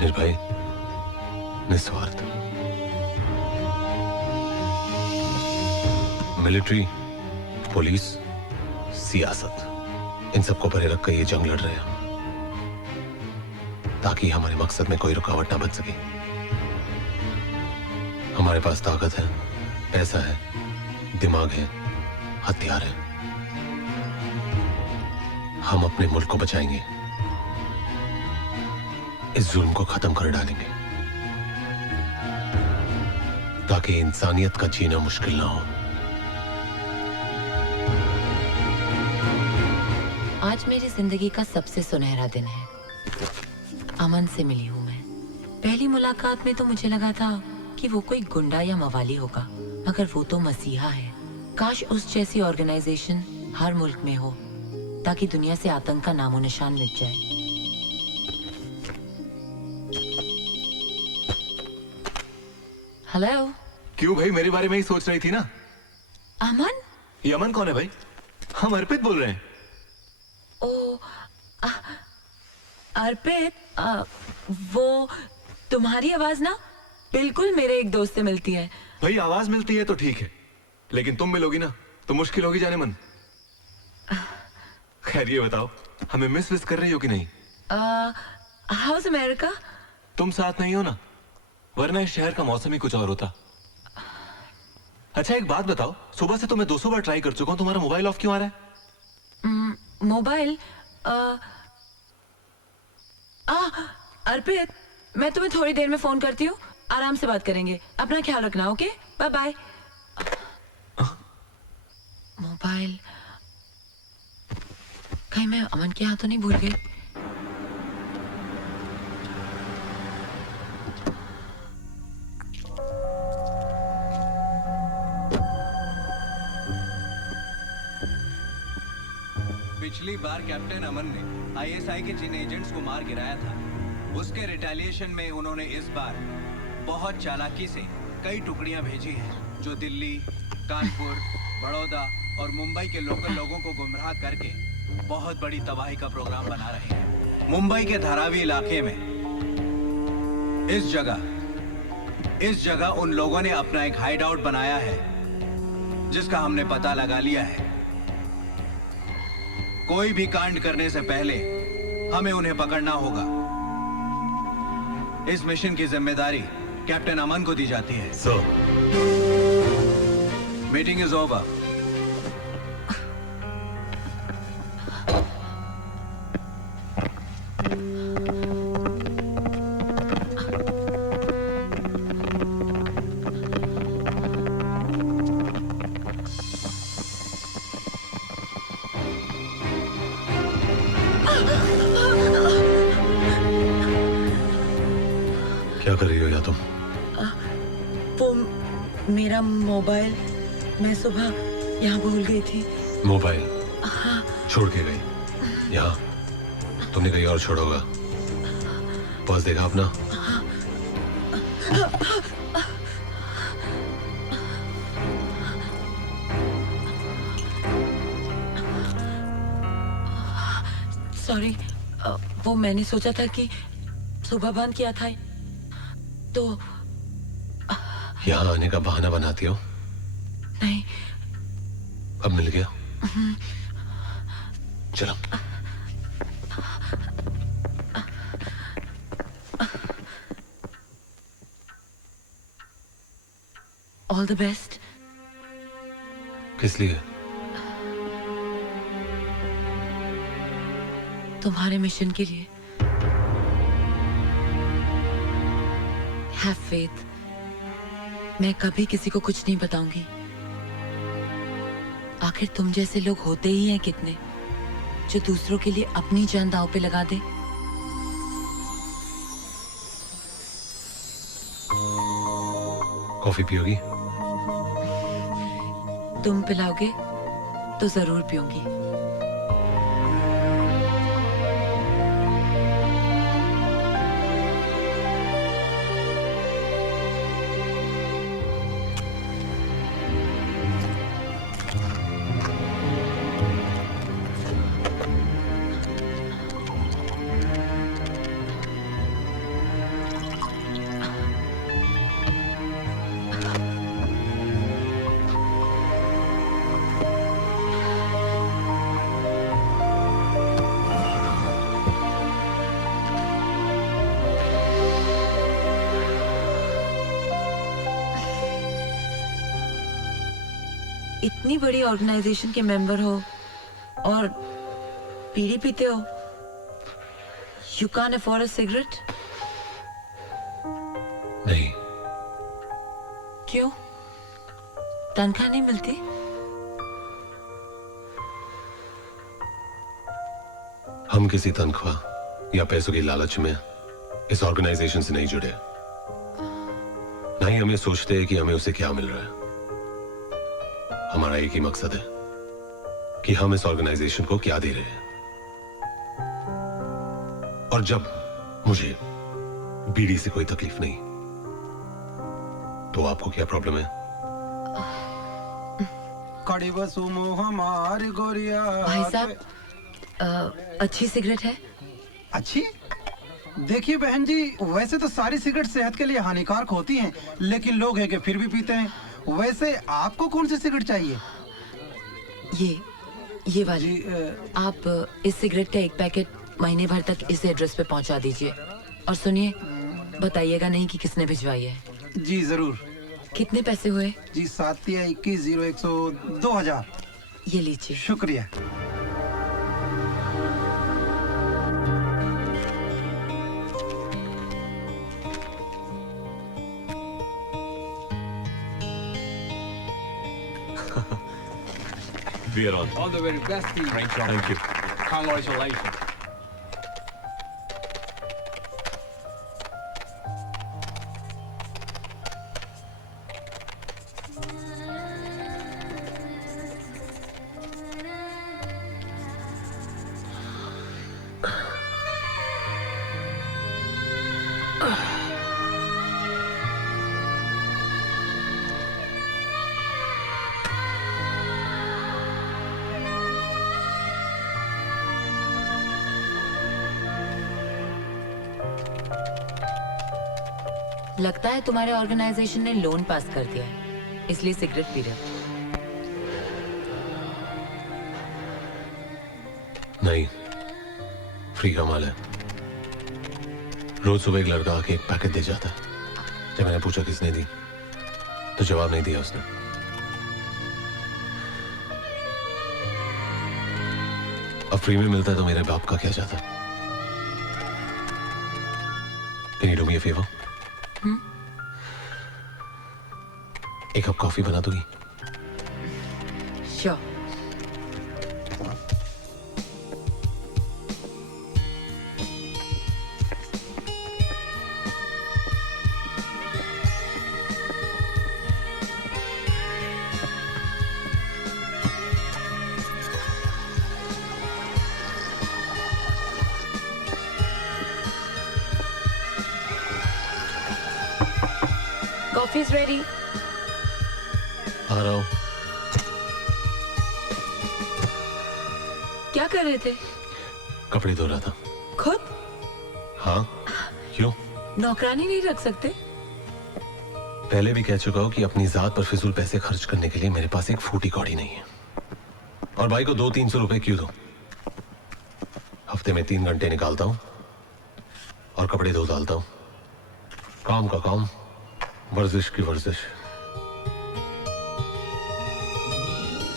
निर्भय, निस्वार्थ। मिलिट्री, पुलिस, सियासत, इन सबको परे रखकर ये जंग लड़ रहे हैं हम, ताकि हमारे मकसद में कोई रुकावट ना बन सके। हमारे पास ताकत है, पैसा है, दिमाग है, हथियार है। हम अपने मुल्क को बचाएंगे, इस जुल्म को खत्म कर डालेंगे, ताकि इंसानियत का जीना मुश्किल ना हो। आज मेरी जिंदगी का सबसे सुनहरा दिन है। अमन से मिली हूँ मैं। पहली मुलाकात में तो मुझे लगा था कि वो कोई गुंडा या मवाली होगा, मगर वो तो मसीहा है। काश उस जैसी ऑर्गेनाइजेशन हर मुल्क में हो, ताकि दुनिया से आतंक का नामो निशान मिट जाए। हेलो। क्यों भाई, मेरे बारे में ही सोच रही थी ना? अमन? ये अमन कौन है भाई? हम अर्पित बोल रहे हैं। ओ, अर्पित, वो तुम्हारी आवाज ना बिल्कुल मेरे एक दोस्त से मिलती है। भाई आवाज मिलती है तो ठीक है, लेकिन तुम मिलोगी ना तो मुश्किल होगी जाने मन। खैर ये बताओ, हमें मिस विस कर रही हो कि नहीं? House America? तुम साथ नहीं हो ना, वरना इस शहर का मौसम ही कुछ और होता। अच्छा एक बात बताओ, सुबह से तो मैं 200 बार ट्राई कर चुका हूँ, तुम्हारा मोबाइल ऑफ क्यों आ रहा है? मोबाइल? अर्पित, मैं तुम्हें थोड़ी देर में फोन करती हूँ, आराम से बात करेंगे। अपना ख्याल रखना, ओके? Bye bye. मोबाइल कहीं मैं अमन के यहाँ तो नहीं भूल गई? पिछली बार कैप्टन अमन ने आईएसआई के जिन एजेंट्स को मार गिराया था, उसके रिटेलिएशन में उन्होंने इस बार बहुत चालाकी से कई टुकड़ियां भेजी हैं, जो दिल्ली, कानपुर, बड़ौदा और मुंबई के लोकल लोगों को गुमराह करके बहुत बड़ी तबाही का प्रोग्राम बना रहे हैं। मुंबई के धारावी इलाके में इस जगह उन लोगों ने अपना एक हाइड आउट बनाया है, जिसका हमने पता लगा लिया है। कोई भी कांड करने से पहले हमें उन्हें पकड़ना होगा। इस मिशन की जिम्मेदारी कैप्टन अमन को दी जाती है। Sir, meeting is over. क्या कर रही हो या तुम? वो मेरा मोबाइल मैं सुबह यहाँ भूल गई थी। मोबाइल? हाँ। छोड़ के गई यहाँ? तुमने कहीं और छोड़ोगा? पास देखा अपना? सॉरी, वो मैंने सोचा था कि सुबह बंद किया था, तो यहाँ आने का बहाना बनाती हो? नहीं। अब मिल गया? चलो। All the best. किस लिए? तुम्हारे मिशन के लिए। Have faith. मैं कभी किसी को कुछ नहीं बताऊंगी। आखिर तुम जैसे लोग होते ही हैं कितने, जो दूसरों के लिए अपनी जान दांव पे लगा दे। कॉफी पियोगी? तुम पिलाओगे तो जरूर पीऊंगी। इतनी बड़ी ऑर्गेनाइजेशन के मेंबर हो और बीड़ी पीते हो। You can afford a cigarette? नहीं। क्यों? तनख्वाह नहीं मिलती? हम किसी तनख्वाह या पैसों की लालच में इस ऑर्गेनाइजेशन से नहीं जुड़े। ना ही हम ये सोचते हैं कि हमें उसे क्या मिल रहा है। हमारा एक ही मकसद है कि हम इस ऑर्गेनाइजेशन को क्या दे रहे हैं। और जब मुझे बीड़ी से कोई तकलीफ नहीं, तो आपको क्या प्रॉब्लम है? भाई साहब, अच्छी सिगरेट है? अच्छी? देखिए बहन जी, वैसे तो सारी सिगरेट सेहत के लिए हानिकारक होती हैं, लेकिन लोग हैं कि फिर भी पीते हैं। वैसे आपको कौन सी सिगरेट चाहिए? ये वाली। आप इस सिगरेट का एक पैकेट महीने भर तक इस एड्रेस पे पहुंचा दीजिए। और सुनिए, बताइएगा नहीं कि किसने भिजवाई है। जी जरूर। कितने पैसे हुए? जी 7 या 21 0 100 2000। ये लीजिए। शुक्रिया। We are on. All the very best to you. Thank you. Congratulations. लगता है तुम्हारे ऑर्गेनाइजेशन ने लोन पास कर दिया है, इसलिए सिगरेट पी रहे हो। नहीं, फ्री का माल है। रोज सुबह एक लड़का आके एक पैकेट दे जाता है। जब मैंने पूछा किसने दी, तो जवाब नहीं दिया उसने। अब फ्री में मिलता है तो मेरे बाप का क्या जाता? Can you do me a favor? एक कप कॉफी बना दोगी? Sure. Coffee is ready. आ रहा हूं। क्या कर रहे थे? कपड़े धो रहा था। खुद? हाँ, क्यों? नौकरानी नहीं रख सकते? पहले भी कह चुका हूं कि अपनी जात पर फिजूल पैसे खर्च करने के लिए मेरे पास एक फूटी कौड़ी नहीं है। और भाई को 200-300 रुपए क्यों दो? हफ्ते में 3 घंटे निकालता हूं और कपड़े धो डालता हूं। काम का काम, वर्जिश की वर्जिश।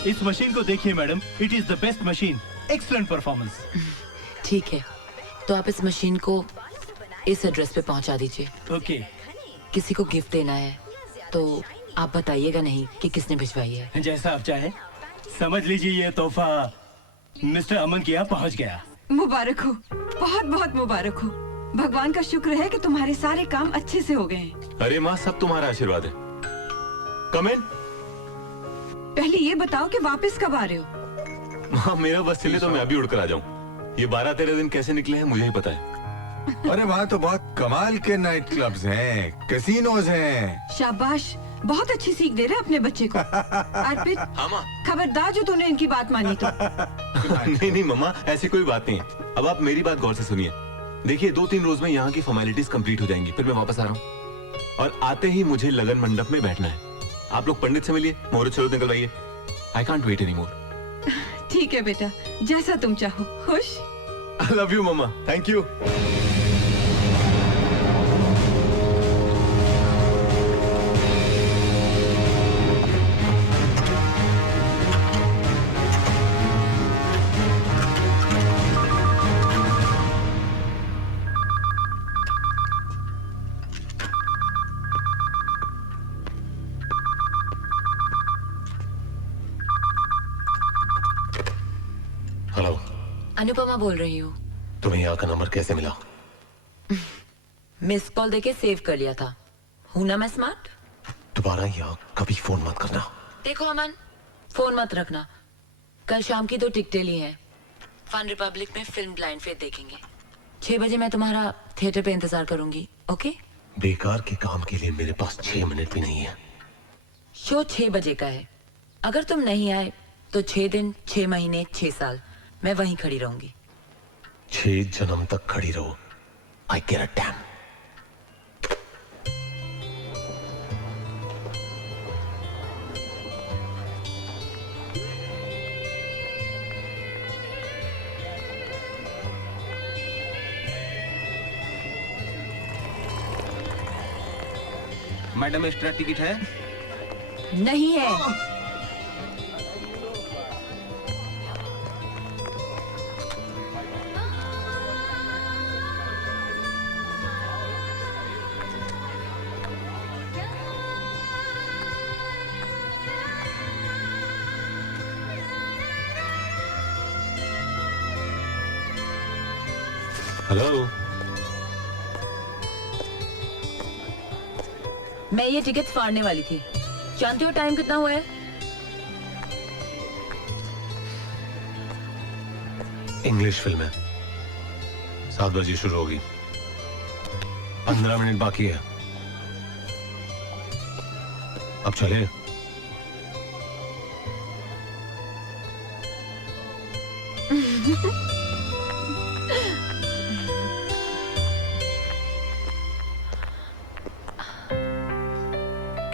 इस मशीन को देखिए madam, it is the best machine, excellent performance. ठीक है, तो आप इस मशीन को इस एड्रेस पे पहुंचा दीजिए। ओके। किसी को गिफ्ट देना है तो आप बताइएगा नहीं कि किसने भिजवाई है। जैसा आप चाहे। समझ लीजिए ये तोहफा मिस्टर अमन के यहाँ पहुँच गया। मुबारक हो, बहुत बहुत मुबारक हो। भगवान का शुक्र है कि तुम्हारे सारे काम अच्छे से हो गए हैं। अरे माँ, सब तुम्हारा आशीर्वाद है। कम इन। पहले ये बताओ कि वापस कब आ रहे हो? हाँ, मेरा बस चले तो मैं अभी उड़कर आ जाऊं। ये 12-13 दिन कैसे निकले हैं मुझे ही पता है। अरे वहाँ तो बहुत कमाल के नाइट क्लब्स हैं, कैसीनोज हैं। शाबाश, बहुत अच्छी सीख दे रहे अपने बच्चे को। अर्पित, खबरदार जो तूने इनकी बात मानी तो। नहीं नहीं मम्मा, ऐसी कोई बात नहीं है। अब आप मेरी बात गौर से सुनिए। देखिए 2-3 रोज में यहाँ की फॉर्मेलिटीज कंप्लीट हो जाएंगी, फिर मैं वापस आ रहा हूँ और आते ही मुझे लगन मंडप में बैठना है। आप लोग पंडित से मिलिए, मुहूर्त शरूत निकलवाइए। I can't wait any more. ठीक है बेटा, जैसा तुम चाहो। खुश? I love you mamma, thank you. Hello, Anupama बोल रही हूँ। तुम्हें यहाँ का नंबर कैसे मिला? मिस कॉल देके सेव कर लिया था। हूं ना मैं स्मार्ट? दोबारा यहाँ कभी फोन मत करना। देखो अमन, फोन मत रखना। कल शाम की 2 टिकटें ली हैं। फन रिपब्लिक में फिल्म ब्लाइंड फेथ देखेंगे। 6 बजे मैं तुम्हारा थिएटर पे इंतजार करूंगी, ओके? बेकार के काम के लिए मेरे पास 6 मिनट भी नहीं है। शो 6 बजे का है। अगर तुम नहीं आए तो 6 दिन, 6 महीने, 6 साल मैं वहीं खड़ी रहूंगी। 6 जन्म तक खड़ी रहो। आई केयर अ डैम। मैडम एक्स्ट्रा टिकट है? नहीं है। हेलो, मैं ये टिकट फाड़ने वाली थी। जानते हो टाइम कितना हुआ है? इंग्लिश फिल्म है, 7 बजे शुरू होगी। 15 मिनट बाकी है। अब चले।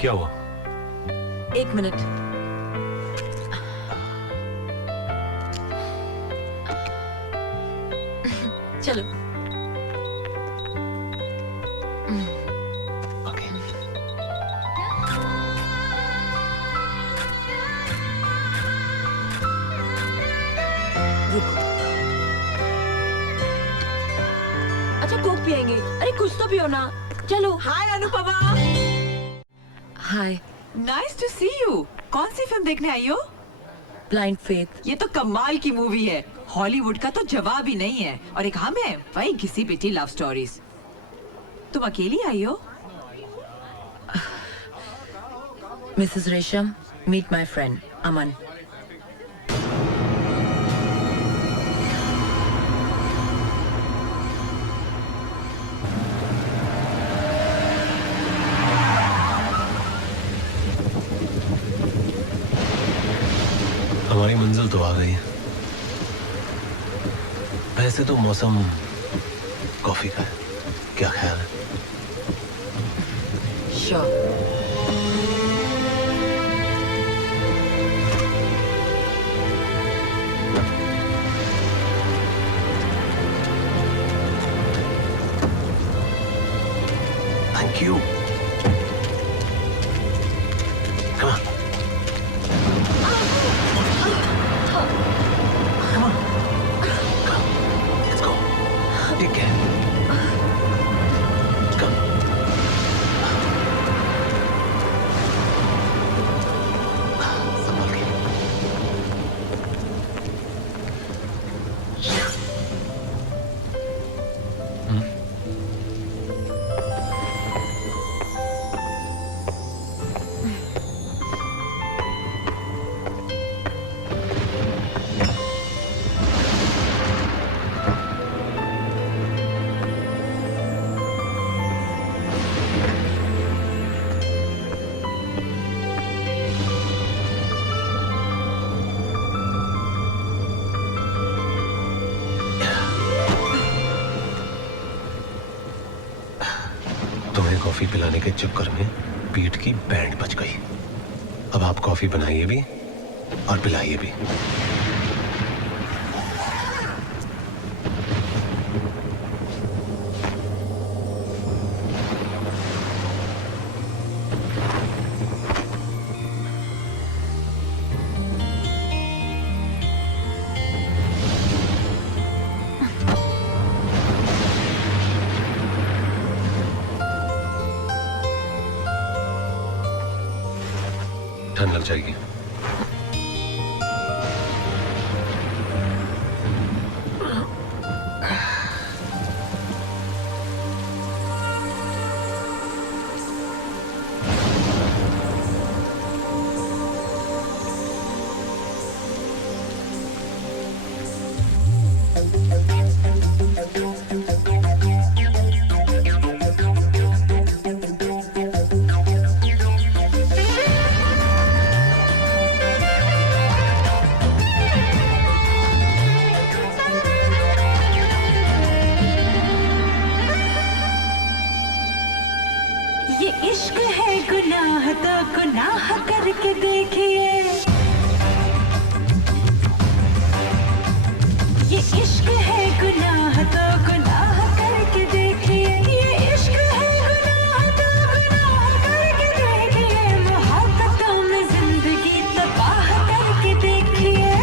क्या हुआ? 1 मिनट। चलो। रुको। अच्छा कोक पिएंगे? अरे कुछ तो पियो ना। चलो। Hi Anupama. Hi. Nice to see you. कौन सी फिल्म देखने आई हो? Blind faith. ये तो कमाल की मूवी है। हॉलीवुड का तो जवाब ही नहीं है। और एक हम है वही घिसी पिटी लव स्टोरीज। तुम अकेली आई हो? मिसेस रेशम, मीट माय फ्रेंड अमन। हमारी मंजिल तो आ गई है। वैसे तो मौसम कॉफी का है, क्या ख्याल है? Sure. Thank you. Come on. Come on. Come. Let's go. Take care. Come. Coffee पिलाने के चक्कर में पीठ की बैंड बच गई। अब आप कॉफी बनाइए भी और पिलाइए भी। ठंड लग जाएगी। ये इश्क है गुनाह तो गुनाह करके देखिए, ये इश्क है गुनाह तो गुनाह करके देखिए, ये इश्क है गुनाह तो गुनाह करके देखिए, मोहब्बतों में जिंदगी तबाह करके देखिए।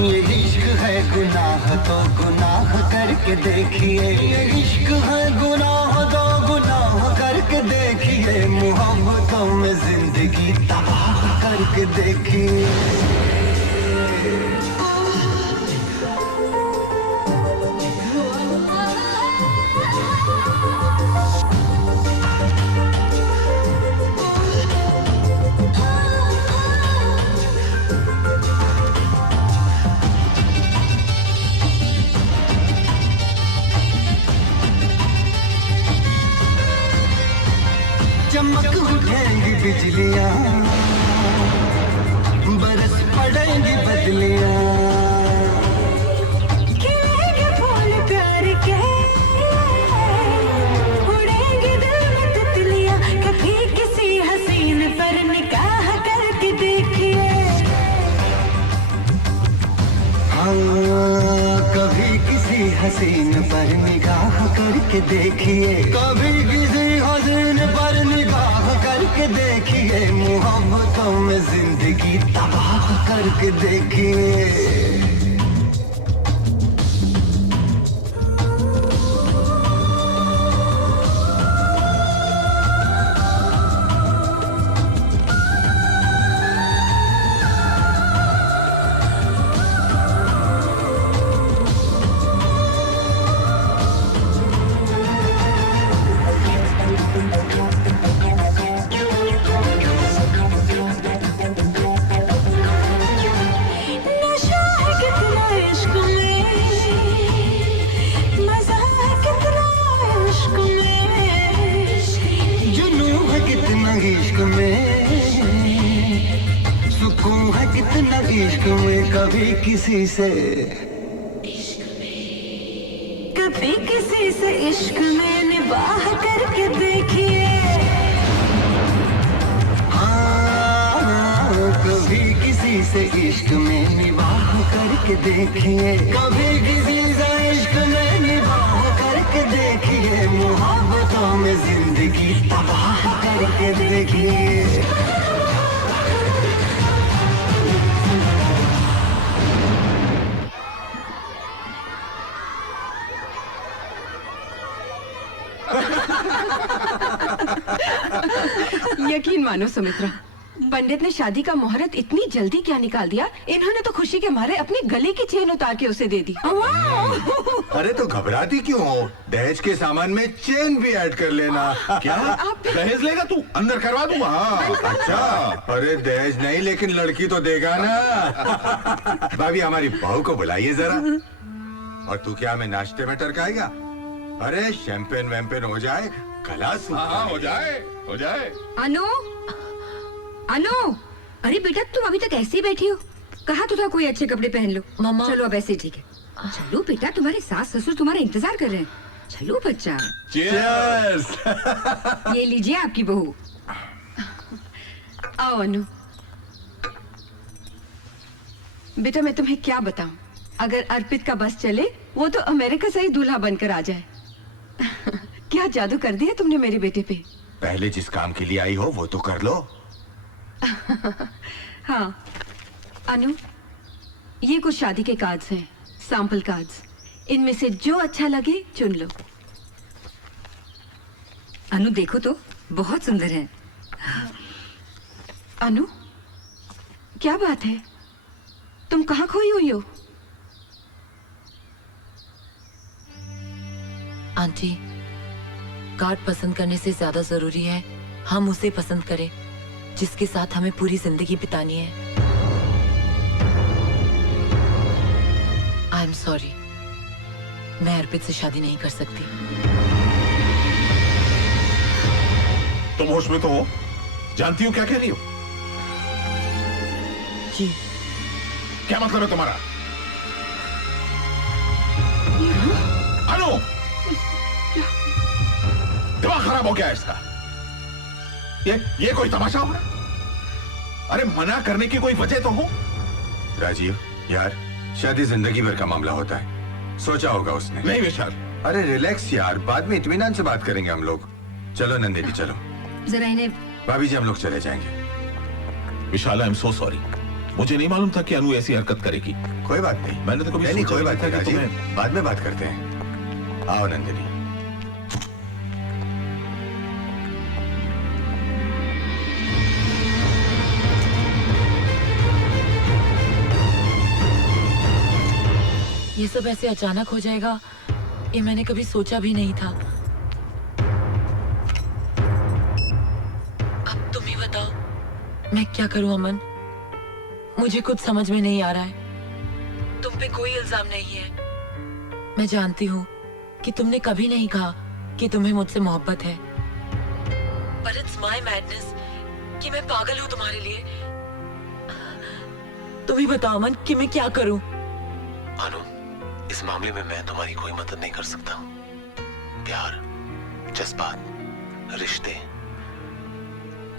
ये इश्क है गुनाह तो गुनाह करके देखिए, ये इश्क है गुनाह तो गुनाह करके देखिए, मोहब्बतों में जिंदगी तबाह करके देखिए। चमक उठेंगी बिजलियां, बरस पड़ेंगी बदलियां, खिलेंगे फूल प्यार के, उड़ेंगे दिल में तितलियां, कभी किसी हसीन पर निगाह करके देखिए। कभी किसी हसीन पर निगाह करके देखिए, कभी किसी हसीन पर निगाह करके देखिए, मोहब्बतों में जिंदगी तबाह करके देखिए। नशा है कितना इश्क में, मजा है कितना इश्क में, जुनून है कितना इश्क में, सुकून है कितना इश्क में, कभी किसी से कभी किसी से इश्क में निबाह करके देखिए। कभी किसी से इश्क में निबाह करके देखिए, कभी किसी से इश्क में निबाह करके देखिए, मोहब्बतों में जिंदगी तबाह करके देखिए। यकीन मानो सुमित्रा, पंडित ने शादी का मुहूर्त इतनी जल्दी क्या निकाल दिया, इन्होंने तो खुशी के मारे अपनी गले की चेन उतार के उसे दे दी। अरे तो घबराती क्यों हो? दहेज के सामान में चेन भी ऐड कर लेना। क्या दहेज लेगा तू? अंदर करवा दूंगा। हाँ। अच्छा, अरे दहेज नहीं लेकिन लड़की तो देगा ना। भाभी हमारी बहू को बुलाइए जरा। और तू क्या हमें नाश्ते में टरकाएगा? अरे शैंपेन वैम्पेन हो जाए, गला सूखा। हाँ हो जाए, हो जाए। अनु, अनु, अरे बेटा तुम अभी तक ऐसे ही बैठी हो? कहा तो था कोई अच्छे कपड़े पहन लो। मम्मा। चलो अब ऐसे ठीक है। चलो बेटा, तुम्हारे सास ससुर तुम्हारा इंतजार कर रहे हैं। चलो बच्चा। Cheers! ये लीजिए आपकी बहू। आओ अनु। बेटा मैं तुम्हें क्या बताऊं, अगर अर्पित का बस चले वो तो अमेरिका से ही दूल्हा बनकर आ जाए। क्या जादू कर दिया तुमने मेरे बेटे पे। पहले जिस काम के लिए आई हो वो तो कर लो। हाँ अनु, ये कुछ शादी के कार्ड्स हैं, सैंपल कार्ड्स। इनमें से जो अच्छा लगे चुन लो। अनु देखो तो, बहुत सुंदर है। अनु, क्या बात है, तुम कहाँ खोई हुई हो? आंटी, कार्ड पसंद करने से ज्यादा जरूरी है हम उसे पसंद करें जिसके साथ हमें पूरी जिंदगी बितानी है। आई एम सॉरी, मैं अर्पित से शादी नहीं कर सकती। तुम होश में तो हो? जानती हो क्या कह रही हो? जी। क्या मतलब है तुम्हारा? अनु, दिमाग खराब हो गया है इसका। ये कोई तमाशा हो रहा है? अरे मना करने की कोई वजह तो हो। राजीव यार, शादी जिंदगी भर का मामला होता है, सोचा होगा उसने। नहीं विशाल। अरे रिलैक्स यार, बाद में इत्मीनान से बात करेंगे हम लोग। चलो नंदिनी चलो। जरा इन्हें। भाभी जी हम लोग चले जाएंगे। विशाल आई एम सो सॉरी, मुझे नहीं मालूम था कि अनु ऐसी हरकत करेगी। कोई बात नहीं, मैंने तो कभी नहीं सोचा कोई बात नहीं नहीं था कि राजीव, बाद में बात करते हैं। आओ नंदिनी। ये सब ऐसे अचानक हो जाएगा ये मैंने कभी सोचा भी नहीं था। अब तुम ही बताओ मैं क्या करूं अमन, मुझे कुछ समझ में नहीं आ रहा है। तुम पे कोई इल्जाम नहीं है, मैं जानती हूँ कि तुमने कभी नहीं कहा कि तुम्हें मुझसे मोहब्बत है, पर इट्स माय मैडनेस कि मैं पागल हूँ तुम्हारे लिए। तुम ही बताओ अमन कि मैं क्या करूं। अनु, इस मामले में मैं तुम्हारी कोई मदद नहीं कर सकता। प्यार, जज्बात, रिश्ते,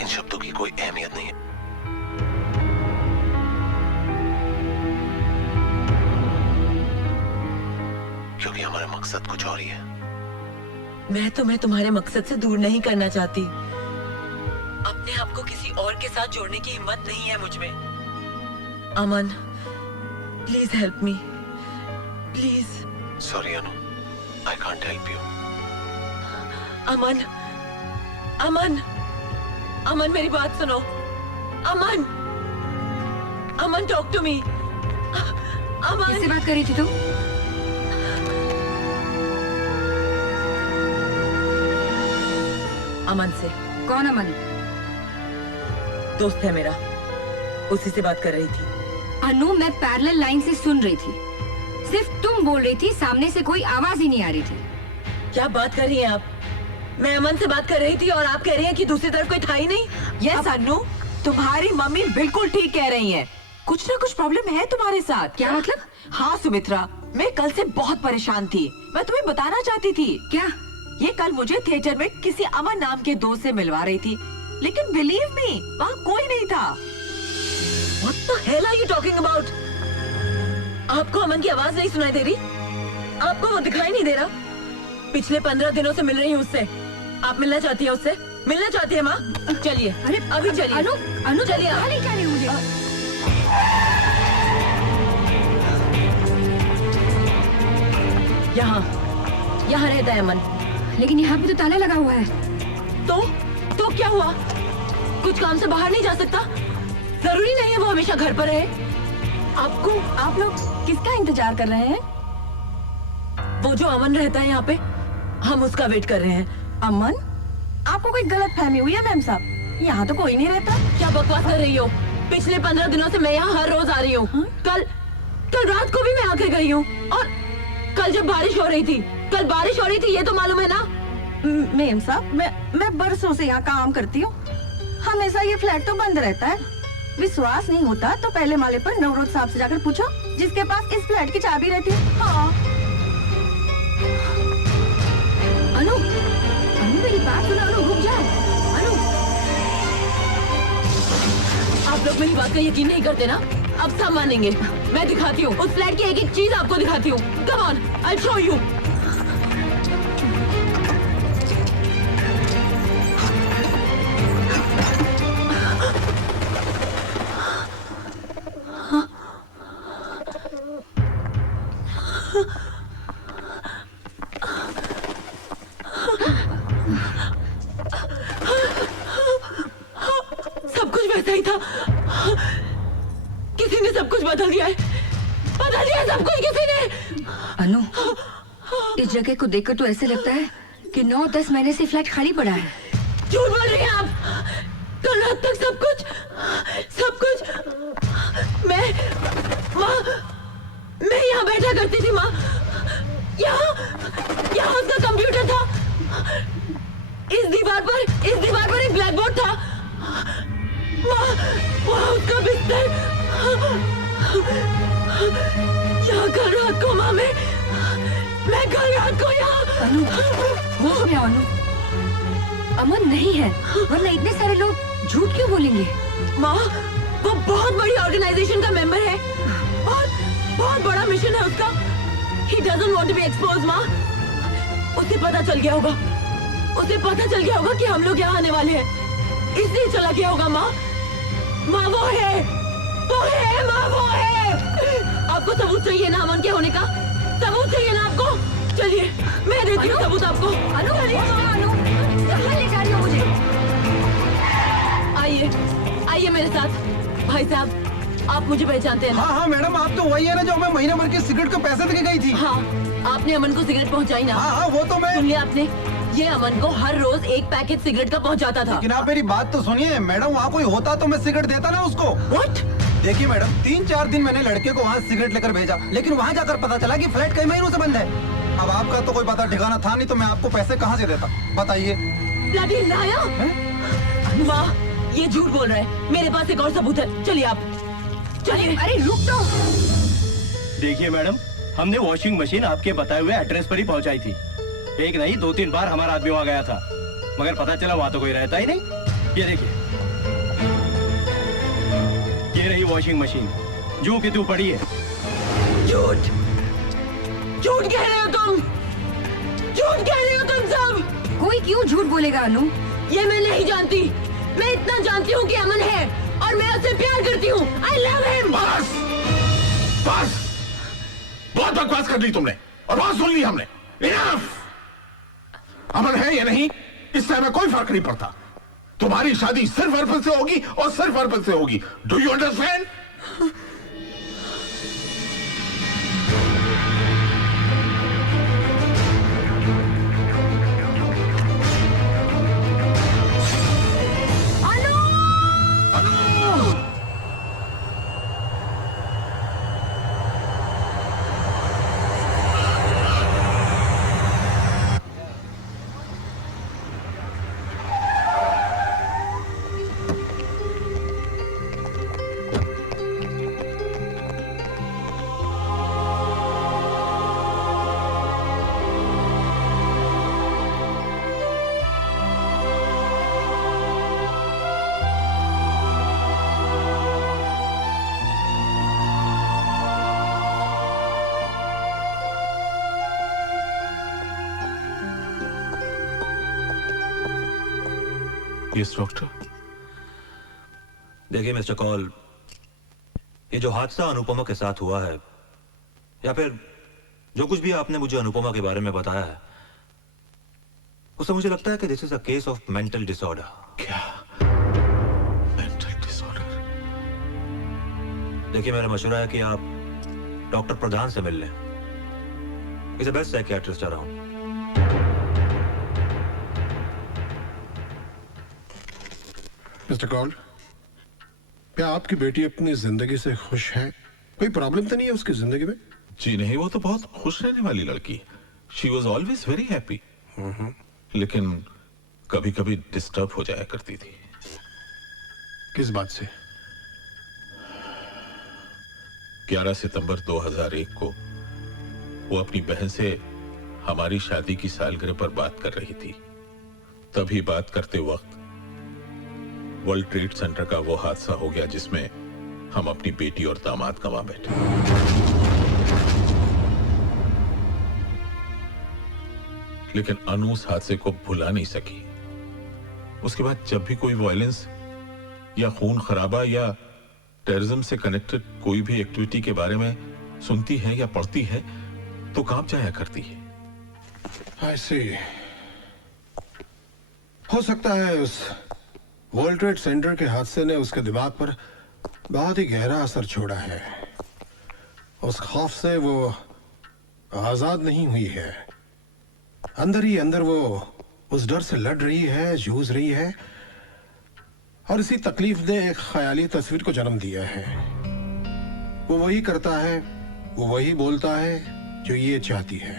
इन शब्दों की कोई अहमियत नहीं है। क्योंकि हमारा मकसद कुछ और ही है। मैं तुम्हें तुम्हारे मकसद से दूर नहीं करना चाहती, अपने आप को किसी और के साथ जोड़ने की हिम्मत नहीं है मुझ में। अमन, please help me, please. Sorry Anu, I can't help you. अमन, अमन, अमन मेरी बात सुनो। अमन, अमन टॉक टू मी। अमन, किससे बात कर रही थी तुम? अमन से। कौन अमन? दोस्त है मेरा, उसी से बात कर रही थी। अनु, मैं पैरेलल लाइन से सुन रही थी, सिर्फ तुम बोल रही थी, सामने से कोई आवाज ही नहीं आ रही थी। क्या बात कर रही हैं आप? मैं अमन से बात कर रही थी और आप कह रही हैं कि दूसरी तरफ कोई था ही नहीं। यस अनु, तुम्हारी मम्मी बिल्कुल ठीक कह रही हैं। कुछ ना कुछ प्रॉब्लम है तुम्हारे साथ। क्या मतलब? हाँ सुमित्रा, मैं कल से बहुत परेशान थी। मैं तुम्हें बताना चाहती थी। क्या? ये कल मुझे थिएटर में किसी अमन नाम के दोस्त से मिलवा रही थी, लेकिन बिलीव मी वहाँ कोई नहीं था। What the hell are you talking about? आपको अमन की आवाज नहीं सुनाई दे रही? आपको वो दिखाई नहीं दे रहा? पिछले 15 दिनों से मिल रही हूँ उससे। आप मिलना चाहती है उससे? मिलना चाहती है माँ? चलिए, अरे अभी चलिए। अनु, अनु चलिए। कहाँ ले जा रही हो मुझे? यहाँ रहता है अमन। लेकिन यहाँ पे तो ताला लगा हुआ है। तो क्या हुआ? कुछ काम से बाहर नहीं जा सकता? जरूरी नहीं है वो हमेशा घर पर रहे। आप लोग किसका इंतजार कर रहे हैं? वो जो अमन रहता है यहाँ पे, हम उसका वेट कर रहे हैं। अमन? आपको कोई गलत फहमी हुई है मैम साहब? यहाँ तो कोई नहीं रहता। क्या बकवास कर रही हो? पिछले 15 दिनों से मैं यहाँ हर रोज आ रही हूँ। कल रात को भी मैं आके गई हूँ, और कल जब बारिश हो रही थी ये तो मालूम है ना? मैम साहब, मैं बरसों से यहाँ काम करती हूँ, हमेशा ये फ्लैट तो बंद रहता है। विश्वास नहीं होता तो पहले माले पर नवरोज साहब से जाकर पूछो, जिसके पास इस फ्लैट की चाबी रहती है। हाँ। अनु, अनु मेरी बात सुनो, अनु रुक जाओ। अनु, आप लोग मेरी बात का यकीन नहीं करते ना? अब सब मानेंगे। मैं दिखाती हूँ, उस फ्लैट की एक एक चीज आपको दिखाती हूँ। Come on, I show you. सब कुछ वैसा ही था। किसी ने सब कुछ बदल दिया है, बदल दिया सब कुछ किसी ने। अनु, इस जगह को देखकर तो ऐसे लगता है कि 9-10 महीने से फ्लैट खाली पड़ा है। झूठ बोल रही हैं आप। कल रात तक सब कुछ मैं यहाँ बैठा करती थी माँ। यहाँ उसका कंप्यूटर था। इस दीवार पर एक ब्लैक बोर्ड था। वहाँ उसका बिस्तर। यहाँ कल रात को माँ मैं कल रात को यहाँ। अनु, होश में आओ अनु। अमन नहीं है, वरना इतने सारे लोग झूठ क्यों बोलेंगे? माँ, वो बहुत बड़ी ऑर्गेनाइजेशन का मेंबर है। बहुत बड़ा मिशन है उसका। He doesn't want to be exposed, माँ। उसे पता चल गया होगा कि हम लोग यहाँ आने वाले हैं, इसलिए चला गया होगा माँ। माँ वो है माँ, वो है। आपको सबूत चाहिए ना अमन के होने का? सबूत चाहिए ना आपको? चलिए मैं देती हूँ सबूत आपको। अनु, कहाँ ले जा रही हो मुझे? आइए मेरे साथ। भाई साहब, आप मुझे पहचानते हैं ना? हाँ मैडम, आप तो वही है ना जो हमें महीने भर की सिगरेट के पैसे देके गई थी। हाँ, आपने अमन को सिगरेट पहुंचाई ना? हाँ, वो तो मैं। सुन लिया आपने? ये अमन को हर रोज एक पैकेट सिगरेट का पहुंचाता था। लेकिन आप मेरी बात तो सुनिए मैडम, वहाँ कोई होता तो मैं सिगरेट देता ना उसको। What? देखिए मैडम, 3-4 दिन मैंने लड़के को वहाँ सिगरेट लेकर भेजा, लेकिन वहाँ जाकर पता चला कि फ्लैट कई महीनों से बंद है। अब आपका तो कोई पता ठिकाना था नहीं, तो मैं आपको पैसे कहाँ से देता बताइए? Bloody liar! वाह, ये झूठ बोल रहा है। मेरे पास एक और सबूत है। चलिए आप, चलिए। अरे रुक तो। देखिए मैडम, हमने वॉशिंग मशीन आपके बताए हुए एड्रेस पर ही पहुंचाई थी। एक नहीं 2-3 बार हमारा आदमी वहाँ गया था, मगर पता चला वहाँ तो कोई रहता ही नहीं। ये देखिए, ये रही वॉशिंग मशीन, जू की तू पड़ी है। झूठ कह रहे हो तुम, झूठ कह रहे हो तुम सब। कोई क्यों झूठ बोलेगा अनु? ये मैं नहीं जानती। मैं इतना जानती हूँ कि अमन है और मैं उससे प्यार करती हूँ। I love him। बस बहुत बकवास कर ली तुमने और बहुत सुन ली हमने। Enough! अमन है या नहीं, इससे हमें कोई फर्क नहीं पड़ता। तुम्हारी शादी सिर्फ अर्पण से होगी और सिर्फ अर्पण से होगी। Do you understand? Yes doctor. देखिए मिस्टर कॉल, ये जो हादसा अनुपमा के साथ हुआ है, या फिर जो कुछ भी आपने मुझे अनुपमा के बारे में बताया है, उससे मुझे लगता है कि this is a case of mental disorder. क्या मेंटल डिसऑर्डर? देखिए, मेरा मशवरा है कि आप डॉक्टर प्रधान से मिल लें। Is the best psychiatrist around. Mister call, क्या आपकी बेटी अपनी जिंदगी से खुश है? कोई प्रॉब्लम तो नहीं है उसकी जिंदगी में? जी नहीं, वो तो बहुत खुश रहने वाली लड़की। She was always very happy, लेकिन कभी कभी डिस्टर्ब हो जाया करती थी। किस बात से? 11 सितंबर 2001 को वो अपनी बहन से हमारी शादी की सालगिरह पर बात कर रही थी। तभी बात करते वक्त वर्ल्ड ट्रेड सेंटर का वो हादसा हो गया जिसमें हम अपनी बेटी और दामाद गंवा बैठे। लेकिन अनु उस हादसे को भुला नहीं सकी। उसके बाद जब भी कोई वायलेंस या खून खराबा या टेररिज्म से कनेक्टेड कोई भी एक्टिविटी के बारे में सुनती है या पढ़ती है तो कांप जाया करती है। ऐसे हो सकता है उस वर्ल्ड ट्रेड सेंटर के हादसे ने उसके दिमाग पर बहुत ही गहरा असर छोड़ा है। उस खौफ से वो आजाद नहीं हुई है। अंदर ही अंदर वो उस डर से लड़ रही है, जूझ रही है, और इसी तकलीफ ने एक ख्याली तस्वीर को जन्म दिया है। वो वही करता है, वो वही बोलता है जो ये चाहती है।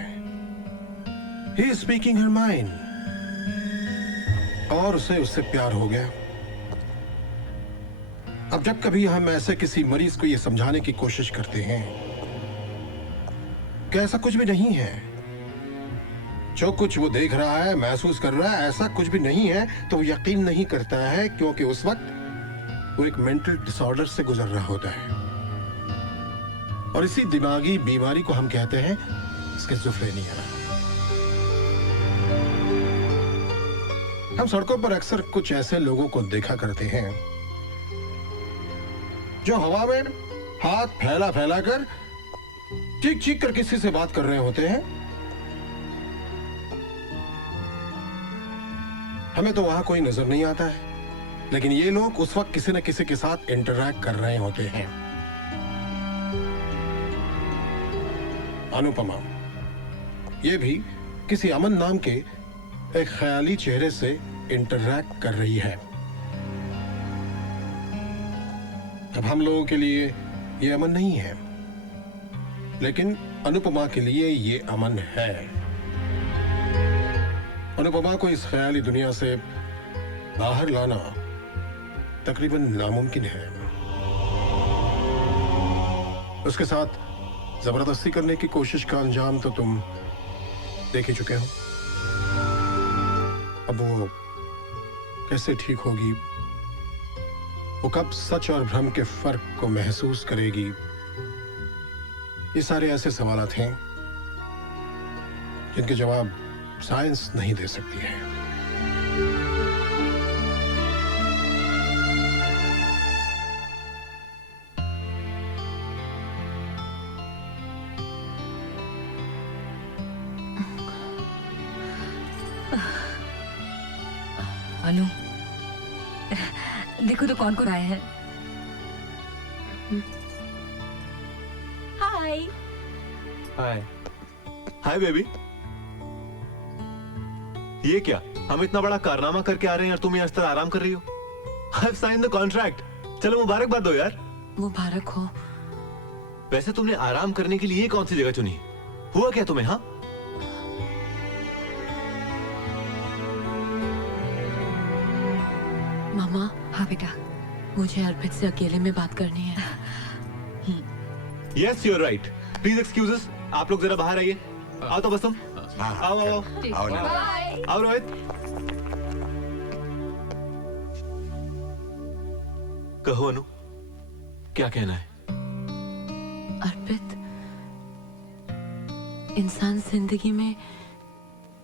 He is speaking her mind। और उसे उससे प्यार हो गया। अब जब कभी हम ऐसे किसी मरीज को ये समझाने की कोशिश करते हैं कि ऐसा कुछ भी नहीं है, जो कुछ वो देख रहा है, महसूस कर रहा है, ऐसा कुछ भी नहीं है, तो वो यकीन नहीं करता है, क्योंकि उस वक्त वो एक मेंटल डिसऑर्डर से गुजर रहा होता है। और इसी दिमागी बीमारी को हम कहते हैं स्किज़ोफ्रेनिया। हम सड़कों पर अक्सर कुछ ऐसे लोगों को देखा करते हैं जो हवा में हाथ फैला फैला कर चीख चीख कर किसी से बात कर रहे होते हैं। हमें तो वहां कोई नजर नहीं आता है, लेकिन ये लोग उस वक्त किसी न किसी के साथ इंटरैक्ट कर रहे होते हैं। अनुपमा ये भी किसी अमन नाम के एक ख्याली चेहरे से इंटरैक्ट कर रही है। अब हम लोगों के लिए ये अमन नहीं है, लेकिन अनुपमा के लिए ये अमन है। अनुपमा को इस ख्याली दुनिया से बाहर लाना तकरीबन नामुमकिन है। उसके साथ जबरदस्ती करने की कोशिश का अंजाम तो तुम देख ही चुके हो। अब वो कैसे ठीक होगी, वो कब सच और भ्रम के फर्क को महसूस करेगी, ये सारे ऐसे सवालात हैं जिनके जवाब साइंस नहीं दे सकती है। अनु देखो तो कौन कौन आए हैं। हाय हाय हाय बेबी। ये क्या, हम इतना बड़ा कारनामा करके आ रहे हैं और तुम यहाँ इस तरह आराम कर रही हो? I've signed the contract। चलो मुबारकबाद दो यार। मुबारक हो। वैसे तुमने आराम करने के लिए कौन सी जगह चुनी? हुआ क्या तुम्हें? हाँ मामा। हाँ बेटा। मुझे अर्पित से अकेले में बात करनी है। Yes you are right. Please excuses, आप लोग जरा बाहर आइए। आओ तो बस तुम आओ आओ आओ रोहित। कहो अनु, क्या कहना है? अर्पित, इंसान जिंदगी में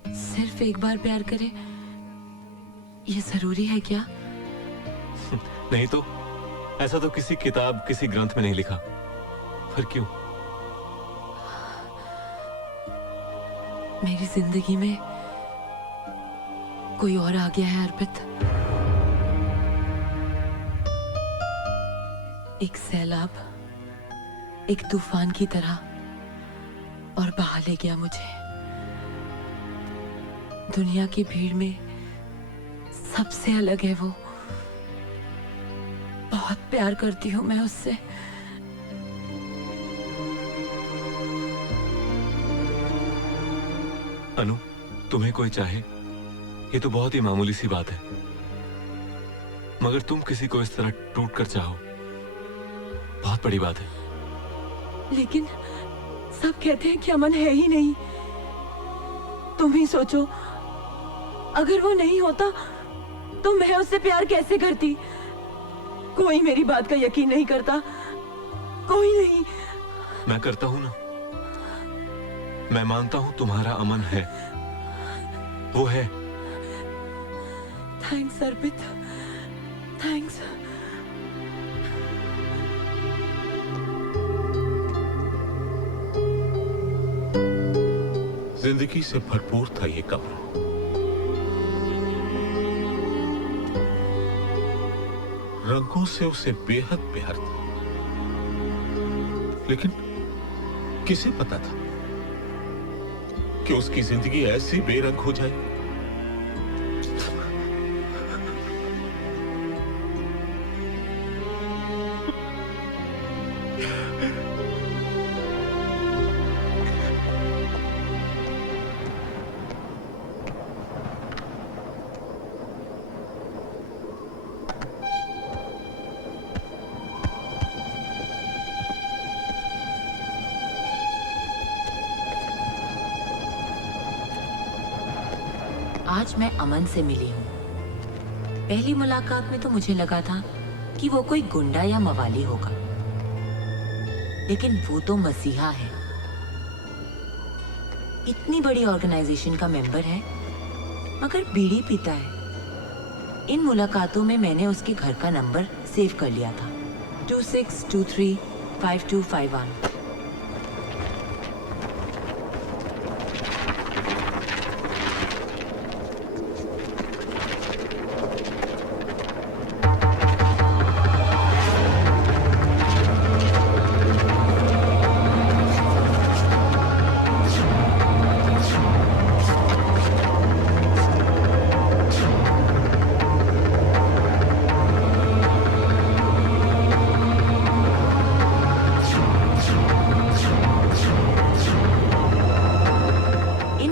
सिर्फ एक बार प्यार करे, ये जरूरी है क्या? नहीं तो ऐसा तो किसी किताब, किसी ग्रंथ में नहीं लिखा। फिर क्यों? मेरी जिंदगी में कोई और आ गया है अर्पित। एक सैलाब, एक तूफान की तरह, और बहा ले गया मुझे। दुनिया की भीड़ में सबसे अलग है वो। बहुत प्यार करती हूं मैं उससे। अनु, तुम्हें कोई चाहे ये तो बहुत ही मामूली सी बात है, मगर तुम किसी को इस तरह टूट कर चाहो, बहुत बड़ी बात है। लेकिन सब कहते हैं कि अमन है ही नहीं। तुम ही सोचो, अगर वो नहीं होता तो मैं उससे प्यार कैसे करती। कोई मेरी बात का यकीन नहीं करता, कोई नहीं। मैं करता हूं ना। मैं मानता हूं तुम्हारा अमन है, वो है। थैंक्स अर्पित, थैंक्स। जिंदगी से भरपूर था ये कब्र। रंगों से उसे बेहद प्यार था, लेकिन किसे पता था कि उसकी जिंदगी ऐसी बेरंग हो जाए। आज मैं अमन से मिली हूँ। पहली मुलाकात में तो मुझे लगा था कि वो कोई गुंडा या मवाली होगा, लेकिन वो तो मसीहा है। इतनी बड़ी ऑर्गेनाइजेशन का मेंबर है, मगर बीड़ी पीता है। इन मुलाकातों में मैंने उसके घर का नंबर सेव कर लिया था, 26235251।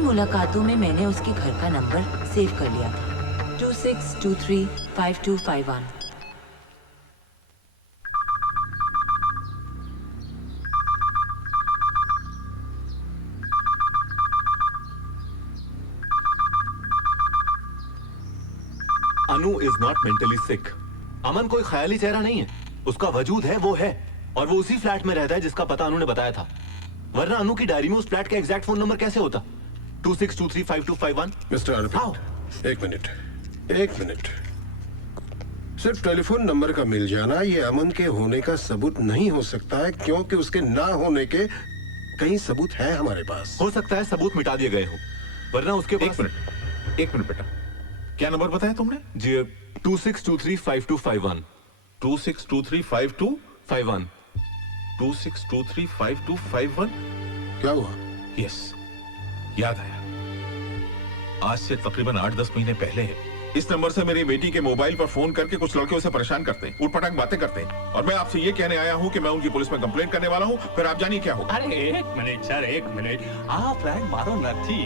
मुलाकातों में मैंने उसके घर का नंबर सेव कर लिया था, 26235251। अनु इज नॉट मेंटली सिक। अमन कोई ख्याली चेहरा नहीं है, उसका वजूद है, वो है, और वो उसी फ्लैट में रहता है जिसका पता अनु ने बताया था। वरना अनु की डायरी में उस फ्लैट का एग्जैक्ट फोन नंबर कैसे होता? 26235251। मिस्टर अर्पित, एक मिनट। सिर्फ टेलीफोन नंबर का मिल जाना ये अमन के होने का सबूत नहीं हो सकता है, क्योंकि उसके ना होने के कई सबूत हैं हमारे पास। हो सकता है सबूत मिटा दिए गए हो, वरना उसके पास। एक मिनट बेटा, क्या नंबर बताया तुमने? जी 26235251। 26235251। 26235251। क्या हुआ? यस, याद आया। आज से तकरीबन 8-10 महीने पहले इस नंबर से मेरी बेटी के मोबाइल पर फोन करके कुछ लड़के उसे परेशान करते हैं, उठपटांग बातें करते हैं, और मैं आपसे ये कहने आया हूँ कि मैं उनकी पुलिस में कंप्लेंट करने वाला हूँ। फिर आप जानिए क्या होगा। अरे एक मिनट सर, एक मिनट। आ फ्लैट मारो નથી,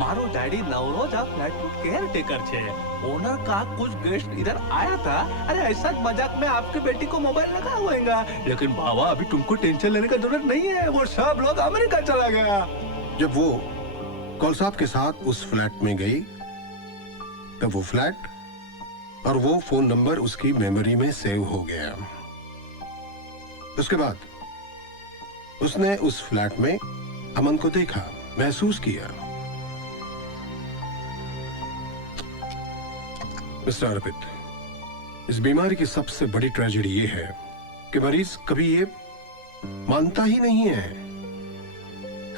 मारो डैडी नवरोज आ फ्लैट केयर टेकर छे। ओनर का कुछ गेस्ट इधर आया था। अरे ऐसा मजाक में आपकी बेटी को मोबाइल लगा हुएगा, लेकिन बाबा अभी तुमको टेंशन लेने की जरूरत नहीं है, वो सब लोग अमेरिका चला गया। जब वो कौल साहब के साथ उस फ्लैट में गई, तब वो फ्लैट और वो फोन नंबर उसकी मेमोरी में सेव हो गया। उसके बाद उसने उस फ्लैट में अमन को देखा, महसूस किया। मिस्टर अर्पित, इस बीमारी की सबसे बड़ी ट्रेजेडी ये है कि मरीज कभी ये मानता ही नहीं है,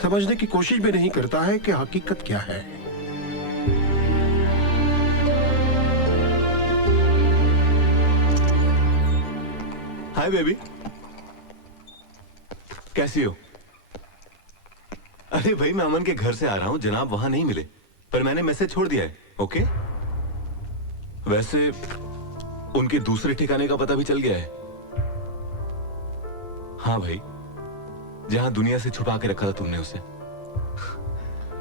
समझने की कोशिश भी नहीं करता है कि हकीकत क्या है। हाय बेबी, कैसी हो? अरे भाई, मैं अमन के घर से आ रहा हूं, जनाब वहां नहीं मिले, पर मैंने मैसेज छोड़ दिया है। ओके? वैसे उनके दूसरे ठिकाने का पता भी चल गया है। हाँ भाई, जहां दुनिया से छुपा के रखा था तुमने उसे,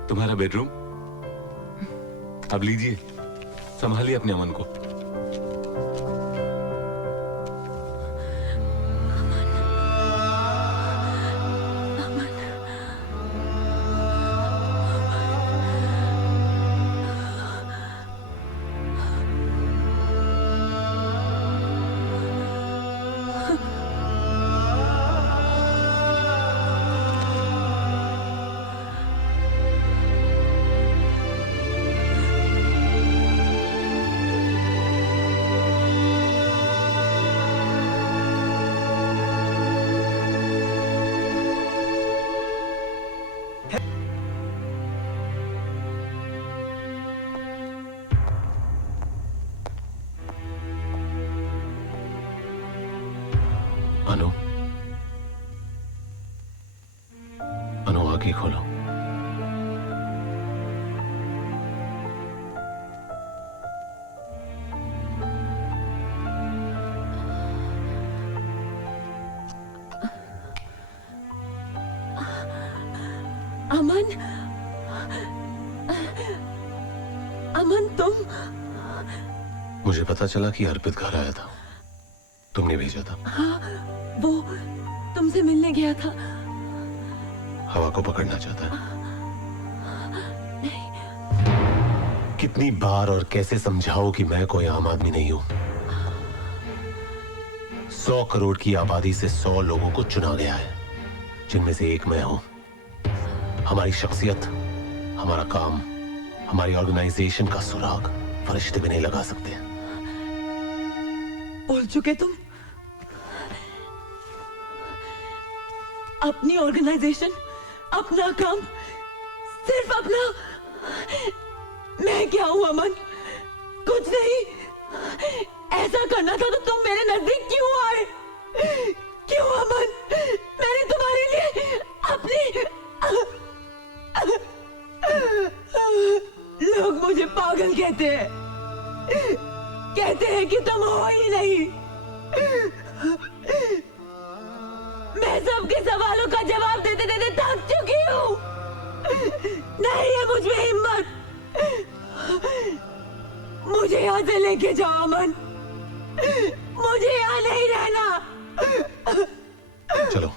तुम्हारा बेडरूम। अब लीजिए, संभालिए अपने अमन को। अनु, अनु आंखें खोलो। अमन, अमन तुम? मुझे पता चला कि अर्पित घर आया था, तुमने भेजा था। हाँ, वो तुमसे मिलने गया था। हवा को पकड़ना चाहता है। कितनी बार और कैसे समझाओ कि मैं कोई आम आदमी नहीं हूं। 100 करोड़ की आबादी से 100 लोगों को चुना गया है, जिनमें से एक मैं हूं। हमारी शख्सियत, हमारा काम, हमारी ऑर्गेनाइजेशन का सुराग फरिश्ते भी नहीं लगा सकते। बोल चुके तुम? अपनी ऑर्गेनाइजेशन, अपना काम, सिर्फ अपना। मैं क्या हूं अमन? कुछ नहीं। ऐसा करना था तो तुम मेरे नजदीक क्यों आए? क्यों अमन? मैंने तुम्हारे लिए अपनी लोग मुझे पागल कहते हैं, कहते हैं कि तुम हो ही नहीं। मैं सबके सवालों का जवाब देते देते थक चुकी हूँ। नहीं है मुझ में हिम्मत। मुझे यहाँ से लेके जाओ अमन, मुझे यहाँ नहीं रहना। चलो।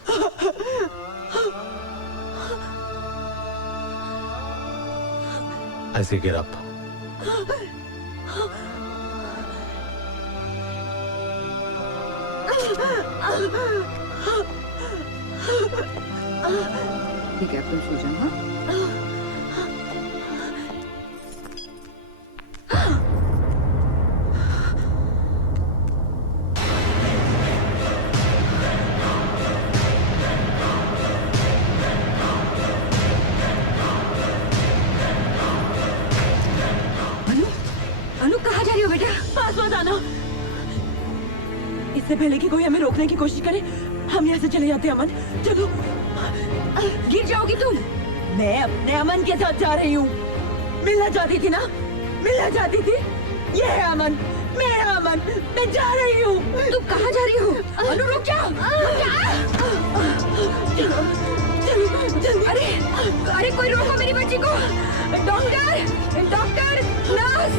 ऐसे गिर अप। ठीक है, तुम सो जाओ। हाँ? अनु कहाँ जा रही हो बेटा? पास मत आना। इससे पहले कि कोई हमें रोकने की कोशिश करे, हम यहाँ से चले जाते हैं। अमन चलो। गिर जाओगी तुम। मैं अपने अमन के साथ जा रही हूँ। मिलना चाहती थी ना? मिलना चाहती थी? ये है अमन, मेरा अमन। मैं जा रही हूँ। तुम कहाँ जा रही हो? अनु रुक जा। चलो चलो जल्दी। अरे अरे कोई रोको मेरी बच्ची को। Doctor, doctor, nurse.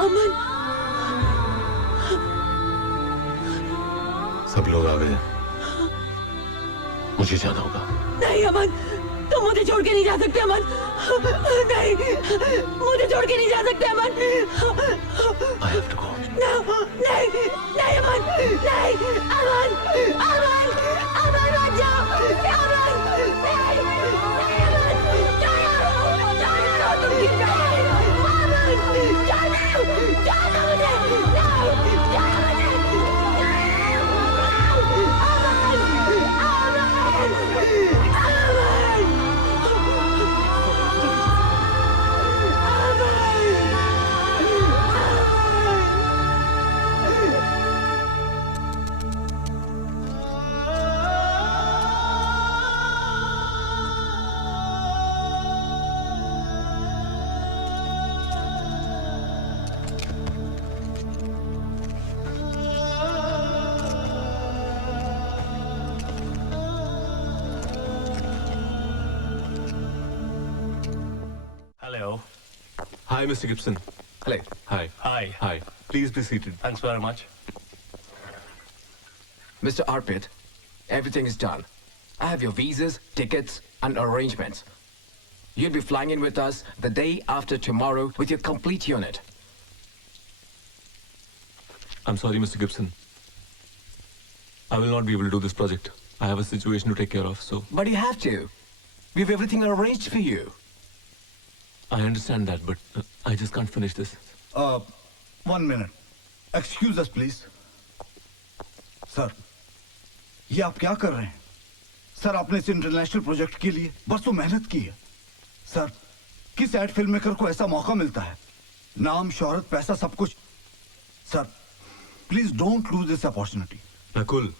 अमन, सब लोग आ गए, मुझे जाना होगा। नहीं अमन, तुम मुझे छोड़ के नहीं जा सकते अमन। नहीं, मुझे छोड़ के नहीं जा सकते अमन। I have to go. नहीं, नहीं अमन, नहीं अमन, अमन, अमन मत जाओ। अमन, नहीं, नहीं अमन, जाना तुम गिर जाओगे। अमन, जाना मुझे, नहीं, जाना मुझे। Hello. Hi, Mr. Gibson. Hello. Hi. Hi. Hi. Please be seated. Thanks very much. Mr. Arpit, everything is done. I have your visas, tickets, and arrangements. You'll be flying in with us the day after tomorrow with your complete unit. I'm sorry, Mr. Gibson. I will not be able to do this project. I have a situation to take care of, so... But you have to. We have everything arranged for you. I understand that, but I just can't finish this. 1 minute. Excuse us, please. Sir, ये आप क्या कर रहे हैं? Sir, आपने इस international project के लिए बरसों मेहनत की है। सर, किस एड फिल्म मेकर को ऐसा मौका मिलता है नाम, शोहरत, पैसा, सब कुछ। Sir please don't lose this opportunity. Nakul,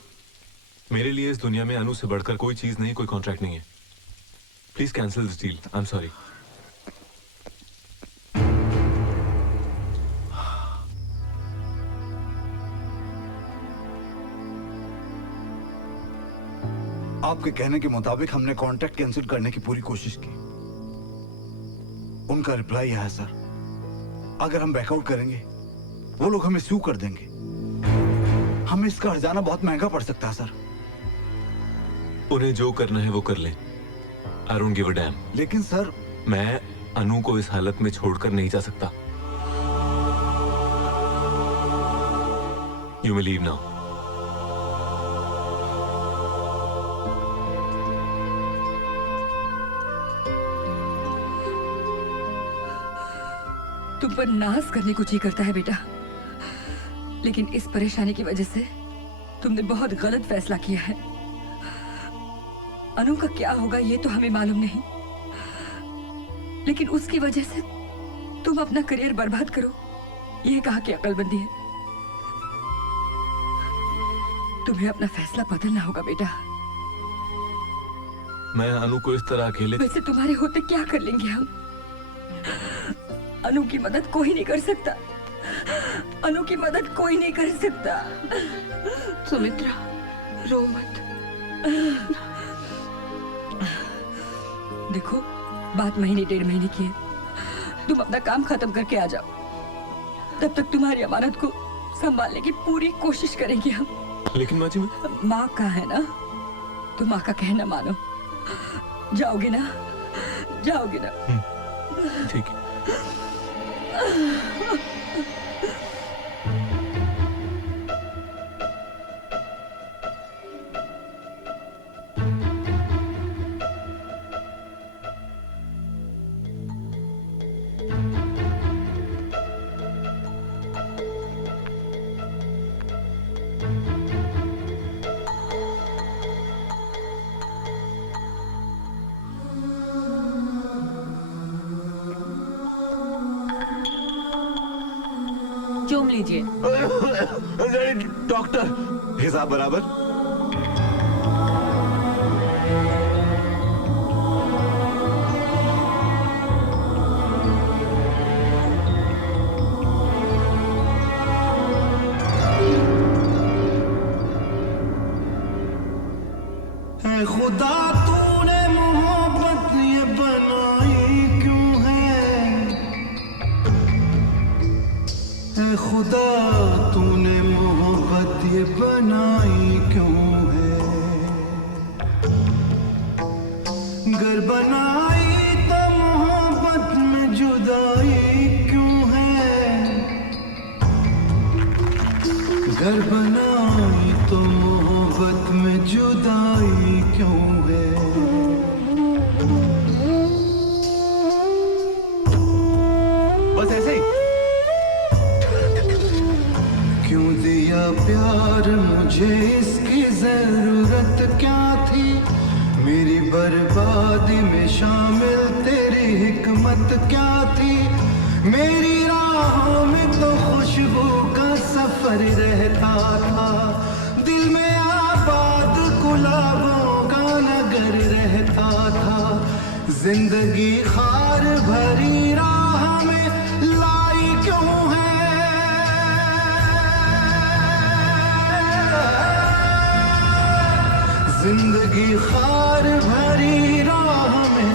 मेरे लिए इस दुनिया में अनु से बढ़कर कोई चीज नहीं, कोई कॉन्ट्रैक्ट नहीं है। Please cancel this deal. I am sorry. आपके कहने के मुताबिक हमने कॉन्ट्रैक्ट कैंसिल करने की पूरी कोशिश की। उनका रिप्लाई आया सर, अगर हम बैकआउट करेंगे वो लोग हमें सू कर देंगे। हमें इसका हर्जाना बहुत महंगा पड़ सकता है सर। उन्हें जो करना है वो कर ले। I don't give a dam. लेकिन सर, मैं अनु को इस हालत में छोड़कर नहीं जा सकता। You may leave now. तुम पर नाज करने को जी करता है बेटा, लेकिन इस परेशानी की वजह से तुमने बहुत गलत फैसला किया है। अनु का क्या होगा ये तो हमें मालूम नहीं, लेकिन उसकी वजह से तुम अपना करियर बर्बाद करो, यह कहा कि अकलमंदी है। तुम्हें अपना फैसला बदलना होगा बेटा। मैं अनु को इस तरह अकेले। वैसे तुम्हारे होते क्या कर लेंगे हम? अनु की मदद कोई नहीं कर सकता। अनु की मदद कोई नहीं कर सकता। सुमित्रा, रो मत। देखो, बात महीने 1.5 महीने की है। तुम अपना काम खत्म करके आ जाओ, तब तक तुम्हारी अमानत को संभालने की पूरी कोशिश करेंगे हम। लेकिन माँ जी, माँ का है ना, तो माँ का कहना मानो। जाओगे ना? जाओगे ना? ठीक है। चूम लीजिए। डॉक्टर, हिसाब बराबर। खुदा तूने मोहब्बत ये बनाई क्यों है? खुदा तूने मोहब्बत ये बनाई क्यों है? घर बनाई तो मोहब्बत में जुदाई क्यों है? घर बनाई तो मोहब्बत में जुदाई क्यों है? बस ऐसे ही। क्यों दिया प्यार मुझे, इसकी जरूरत क्या थी? मेरी बर्बादी में शामिल तेरी हिकमत क्या थी? मेरी राहों में तो खुशबू का सफर रहता था, दिल में आबाद गुलाबों का नगर रहता था। जिंदगी खार भरी राह में लाई क्यों है? जिंदगी खार भरी राह में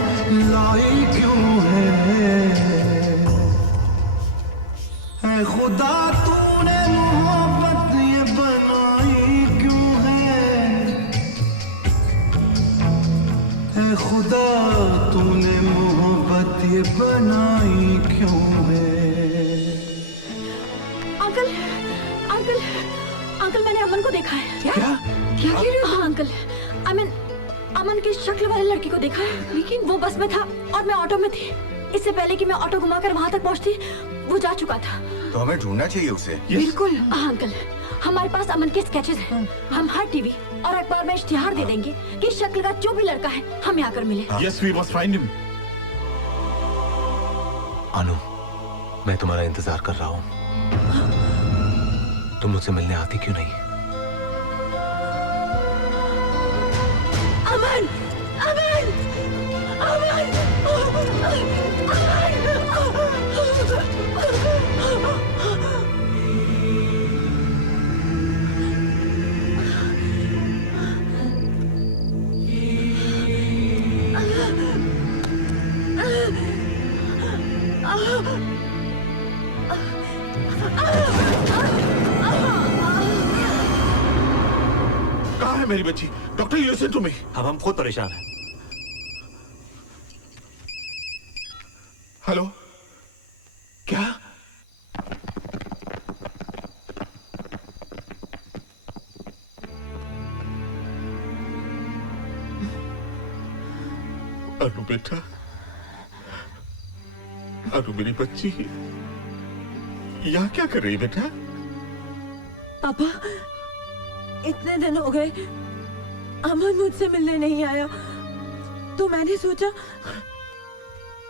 लाई क्यों है? खुदा तूने मोहब्बत ये बनाई क्यों है? खुदा तूने मोहब्बत ये बनाई क्यों है? अंकल, अंकल, अंकल, मैंने अमन को देखा है। क्या कह रहे हो? हाँ अंकल, अमन की शक्ल वाले लड़की को देखा है, लेकिन वो बस में था और मैं ऑटो में थी। इससे पहले कि मैं ऑटो घुमाकर वहाँ तक पहुँचती, वो जा चुका था। तो हमें ढूंढना चाहिए उसे। बिल्कुल। हाँ अंकल, हमारे पास अमन के स्केचेस हैं। हम हर टीवी और अखबार में इश्तिहार दे देंगे कि इस शक्ल का जो भी लड़का है हमें आकर मिले। Yes, we must find him. अनु, मैं तुम्हारा इंतजार कर रहा हूं। तुम मुझसे मिलने आती क्यों नहीं? अमन, अमन, अमन, कहाँ है मेरी बच्ची? Doctor, listen to me. अब हम खुद परेशान हैं। हेलो, क्या? अनु बेटा, अनु मेरी बच्ची, यहाँ क्या कर रही बेटा? पापा, इतने दिन हो गए अमन मुझसे मिलने नहीं आया, तो मैंने सोचा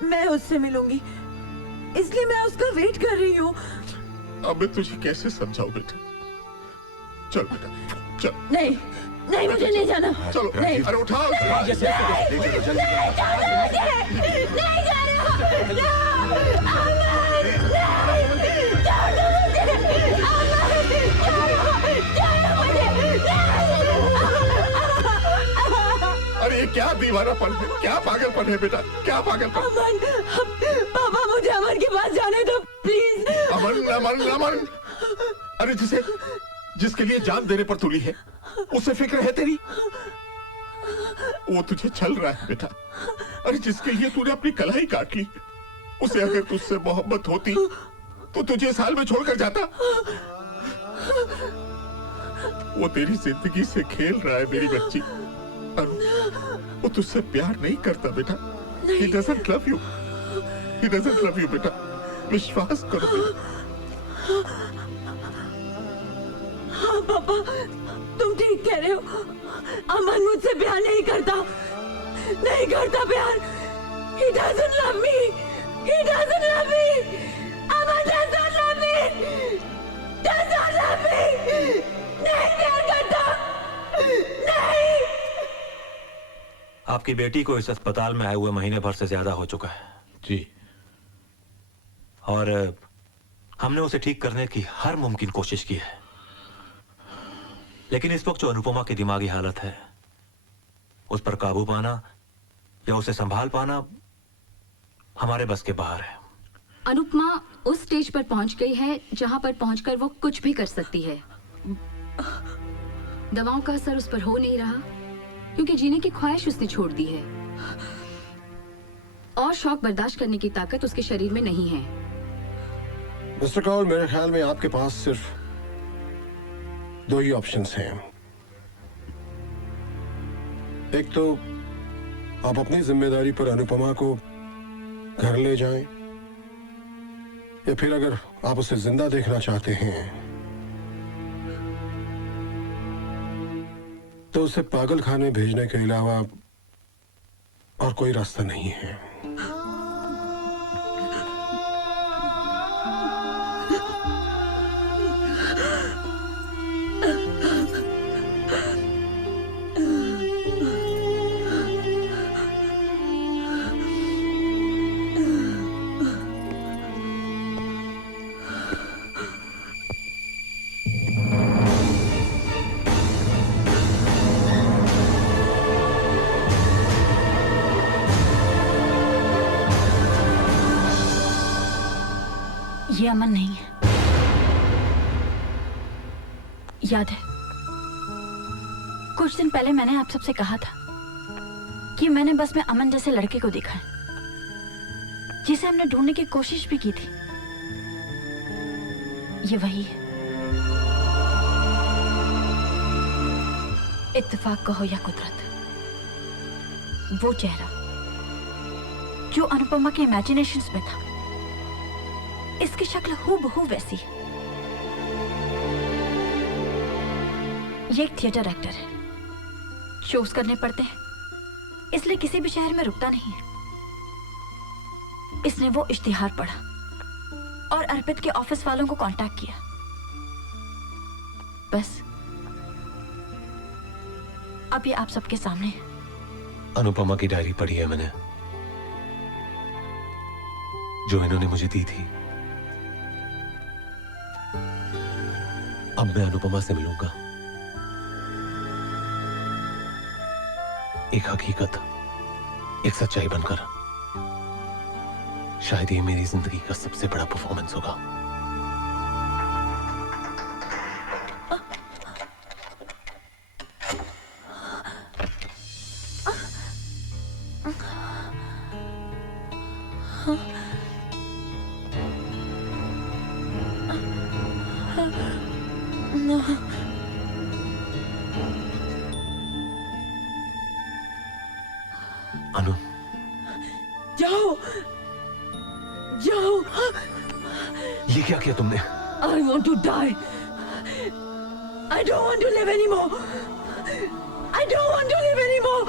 मैं उससे मिलूंगी, इसलिए मैं उसका वेट कर रही हूँ। अब मैं तुझे कैसे समझाऊं बेटा? चल बेटा, चल। नहीं, नहीं, मुझे नहीं जाना। चलो, नहीं, अरे उठाओ। नहीं जाना मुझे, नहीं जाना। अरे ये क्या दीवानापन है, क्या पागलपन है बेटा, क्या पागलपन? अमन, पापा मुझे अमन के पास जाने दो प्लीज। अमन, अमन, अमन, अरे जिसके लिए जान देने पर तुली है, उसे फिक्र है तेरी? वो तुझे छल रहा है बेटा। अरे जिसके लिए तूने अपनी कलाई काट ली, उसे अगर तुझसे मोहब्बत होती तो तुझे इस हाल में छोड़कर जाता। वो तेरी जिंदगी से खेल रहा है मेरी बच्ची। वो तुझसे प्यार नहीं करता बेटा। He doesn't love you. He doesn't love you बेटा। विश्वास करो बेटा। हाँ पापा, तुम ठीक कह रहे हो। अमन मुझसे प्यार नहीं करता, नहीं करता प्यार। He doesn't love me. He doesn't love me. Aman doesn't love me. Doesn't love me. नहीं प्यार करता, नहीं। आपकी बेटी को इस अस्पताल में आए हुए महीने भर से ज्यादा हो चुका है जी, और हमने उसे ठीक करने की हर मुमकिन कोशिश की है, लेकिन इस वक्त जो अनुपमा की दिमागी हालत है, उस पर काबू पाना या उसे संभाल पाना हमारे बस के बाहर है। अनुपमा उस स्टेज पर पहुंच गई है जहां पर पहुंचकर वो कुछ भी कर सकती है। दवाओं का असर उस पर हो नहीं रहा क्योंकि जीने की ख्वाहिश उसने छोड़ दी है, और शौक बर्दाश्त करने की ताकत उसके शरीर में नहीं है। मिस्टर कौल, मेरे ख्याल में आपके पास सिर्फ दो ही ऑप्शंस हैं। एक तो आप अपनी जिम्मेदारी पर अनुपमा को घर ले जाएं, या फिर अगर आप उसे जिंदा देखना चाहते हैं तो उसे पागल खाने भेजने के अलावा और कोई रास्ता नहीं है। ये अमन नहीं है। याद है कुछ दिन पहले मैंने आप सबसे कहा था कि मैंने बस में अमन जैसे लड़के को देखा है जिसे हमने ढूंढने की कोशिश भी की थी। ये वही है। इत्तेफाक कहो या कुदरत, वो चेहरा जो अनुपमा के इमेजिनेशंस में था, इसकी शक्ल हूबहू वैसी है। ये एक थिएटर एक्टर है, शोज करने पड़ते हैं इसलिए किसी भी शहर में रुकता नहीं है। इसने वो इश्तिहार पढ़ा और अर्पित के ऑफिस वालों को कांटेक्ट किया। बस अब ये आप सबके सामने है। अनुपमा की डायरी पढ़ी है मैंने, जो इन्होंने मुझे दी थी। अब मैं अनुपमा से मिलूंगा, एक हकीकत, एक सच्चाई बनकर। शायद ये मेरी जिंदगी का सबसे बड़ा परफॉर्मेंस होगा। अनु, जाओ जाओ। ये क्या किया तुमने? I want to die. I don't want to live anymore. I don't want to live anymore.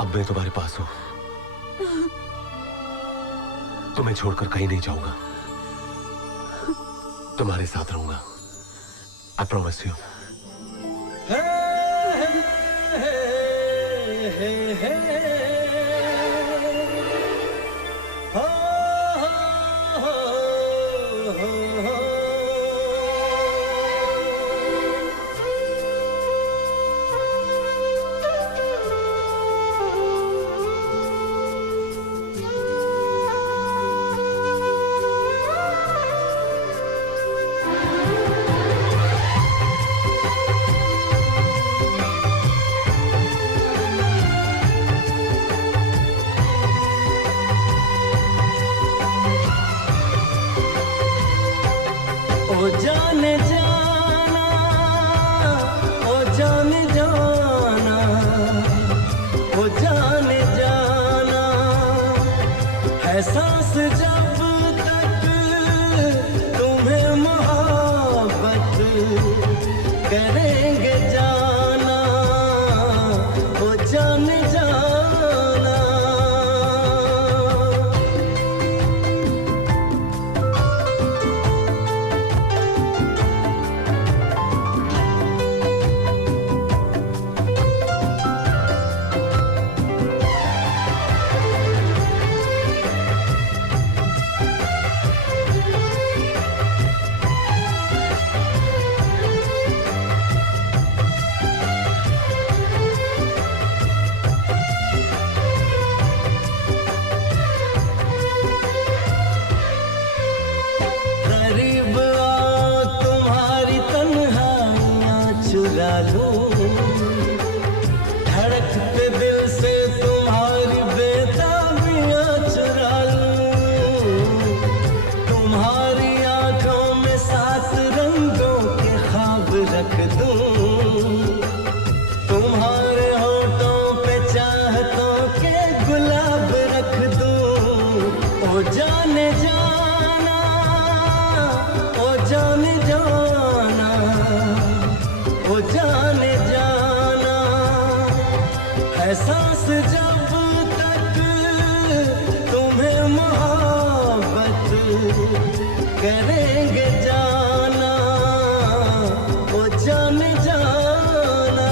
अब मैं तुम्हारे पास हूं, तुम्हें छोड़कर कहीं नहीं जाऊंगा, तुम्हारे साथ रहूंगा। I promise you. ओ जाने जाना, ओ जाने जाना, ओ जाने जाना, है सांस जब तक तुम्हें मोहब्बत करेंगे जाना, ओ जाने जाना। करीब आओ तुम्हारी तन्हाइयां चुरा लूं, धड़कते दिल से तुम्हारी बेताबियां चुरा लूं, तुम्हारी आंखों में 7 रंगों के ख्वाब रख दूं, तुम्हारे होठों पे चाहतों के गुलाब रख दूं। ओ जाने जाना, ओ जाने जाना, ओ जाने जाना, है सांस जब तक तुम्हें मोहब्बत करेंगे जाना, ओ जाने जाना।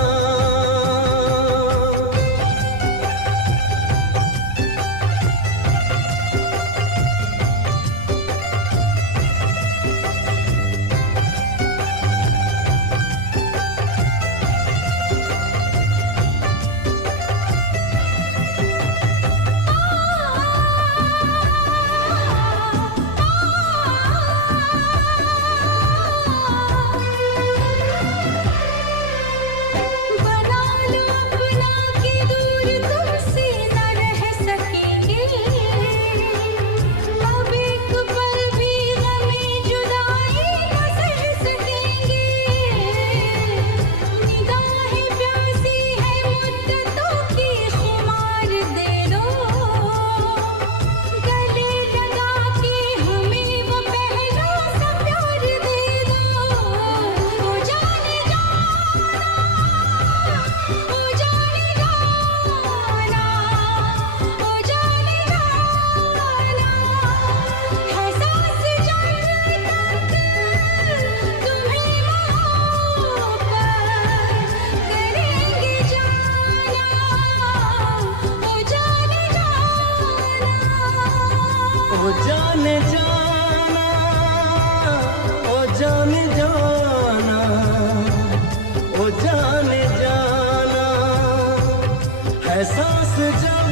सांस जब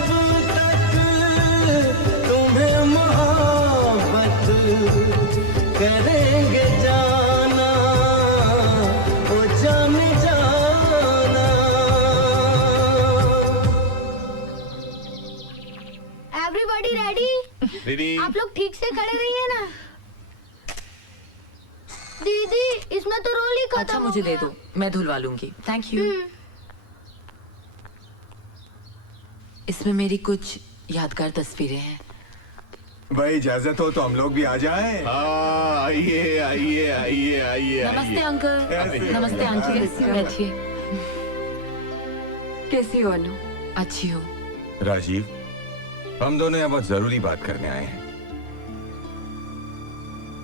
तक तुम्हें मोहब्बत करेंगे जाना, ओ जान जाना। Everybody ready? रेडी। आप लोग ठीक से खड़े रहिए ना। दीदी इसमें तो रोल ही खत्म अच्छा मुझे दे दो, मैं धुलवा लूंगी। Thank you. इसमें मेरी कुछ यादगार तस्वीरें हैं। भाई इजाजत हो तो हम लोग भी आ जाए। आइए आइए आइए आइए। नमस्ते अंकल। नमस्ते आंटी, बैठिए। कैसी हो अनु? अच्छी हो। राजीव, हम दोनों यहाँ बहुत जरूरी बात करने आए हैं।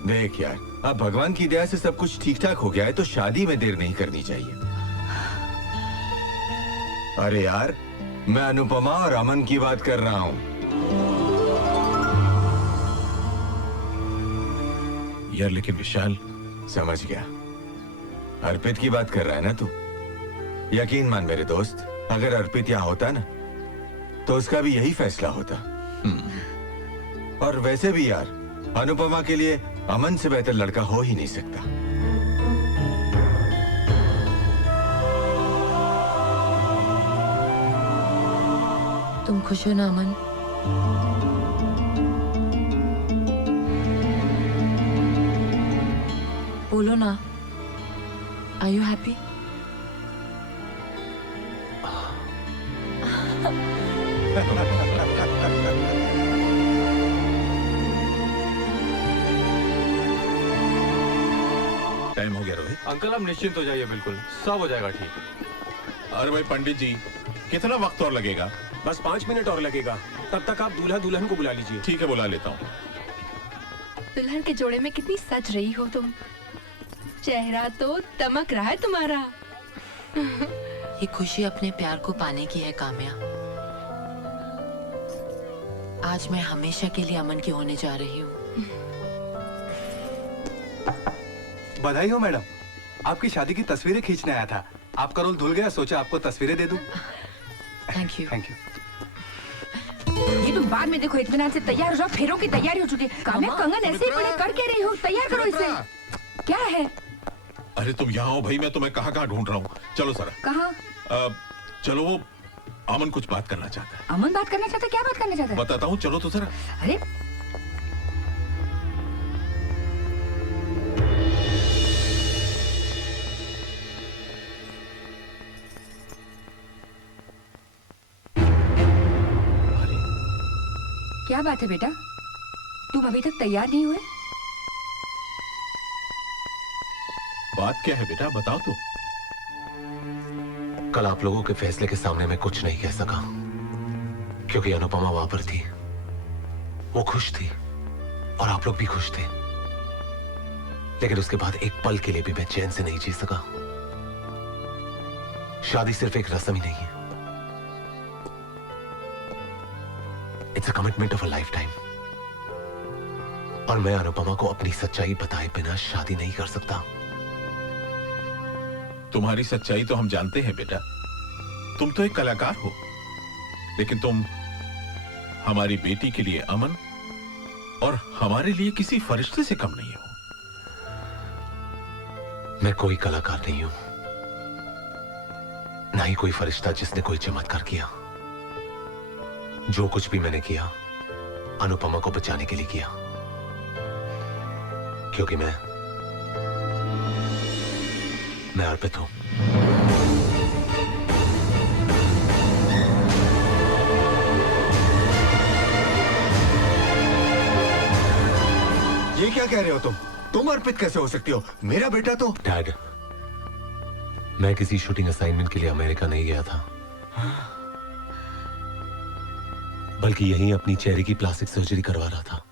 देख यार, अब भगवान की दया से सब कुछ ठीक ठाक हो गया है तो शादी में देर नहीं करनी चाहिए। अरे यार, मैं अनुपमा और अमन की बात कर रहा हूँ। यार लेकिन विशाल। समझ गया, अर्पित की बात कर रहा है ना तू? यकीन मान मेरे दोस्त, अगर अर्पित यहाँ होता ना तो उसका भी यही फैसला होता। और वैसे भी यार, अनुपमा के लिए अमन से बेहतर लड़का हो ही नहीं सकता। तुम खुश हो ना अमन? बोलो ना, आर यू हैप्पी? टाइम हो गया रोहित। अंकल आप निश्चिंत हो जाइए, बिल्कुल सब हो जाएगा ठीक। अरे भाई पंडित जी, कितना वक्त और लगेगा? बस 5 मिनट और लगेगा। तब तक आप दूल्हा दुल्हन को बुला लीजिए। ठीक है, बुला लेता हूँ। दुल्हन के जोड़े में कितनी सज रही हो तुम। चेहरा तो दमक रहा है तुम्हारा। ये खुशी अपने प्यार को पाने की है काम्या। आज मैं हमेशा के लिए अमन की होने जा रही हूँ। बधाई हो मैडम, आपकी शादी की तस्वीरें खींचने आया था। आपका रोल धुल गया, सोचा आपको तस्वीरें दे दूं। Thank you. Thank you. ये तुम बाद में देखो, इत्मीनान से तैयार हो जाओ, फेरों की तैयारी हो चुकी है। काम्या कंगन ऐसे ही पड़े, कर क्या रही हो? तैयार करो इसे। क्या है? अरे तुम यहाँ हो भाई, मैं तुम्हें कहाँ कहाँ ढूंढ रहा हूँ। चलो सर। कहाँ? चलो, वो अमन कुछ बात करना चाहता है। अमन बात करना चाहता है? क्या बात करना चाहता है? बताता हूँ, चलो तो सर। अरे क्या बात है बेटा, तुम अभी तक तैयार नहीं हुए? बात क्या है बेटा, बताओ तो। कल आप लोगों के फैसले के सामने मैं कुछ नहीं कह सका क्योंकि अनुपमा वहां पर थी। वो खुश थी और आप लोग भी खुश थे, लेकिन उसके बाद एक पल के लिए भी मैं चैन से नहीं जी सका। शादी सिर्फ एक रस्म ही नहीं है, it's a commitment of a life time. और मैं अनुपमा को अपनी सच्चाई बताए बिना शादी नहीं कर सकता। तुम्हारी सच्चाई तो हम जानते हैं बेटा, तुम तो एक कलाकार हो, लेकिन तुम हमारी बेटी के लिए अमन और हमारे लिए किसी फरिश्ते से कम नहीं हो। मैं कोई कलाकार नहीं हूं, ना ही कोई फरिश्ता जिसने कोई चमत्कार किया। जो कुछ भी मैंने किया अनुपमा को बचाने के लिए किया, क्योंकि मैं अर्पित हूं। ये क्या कह रहे हो तुम अर्पित कैसे हो सकती हो? मेरा बेटा तो। डैड, मैं किसी शूटिंग असाइनमेंट के लिए अमेरिका नहीं गया था, बल्कि यहीं अपनी चेहरे की प्लास्टिक सर्जरी करवा रहा था।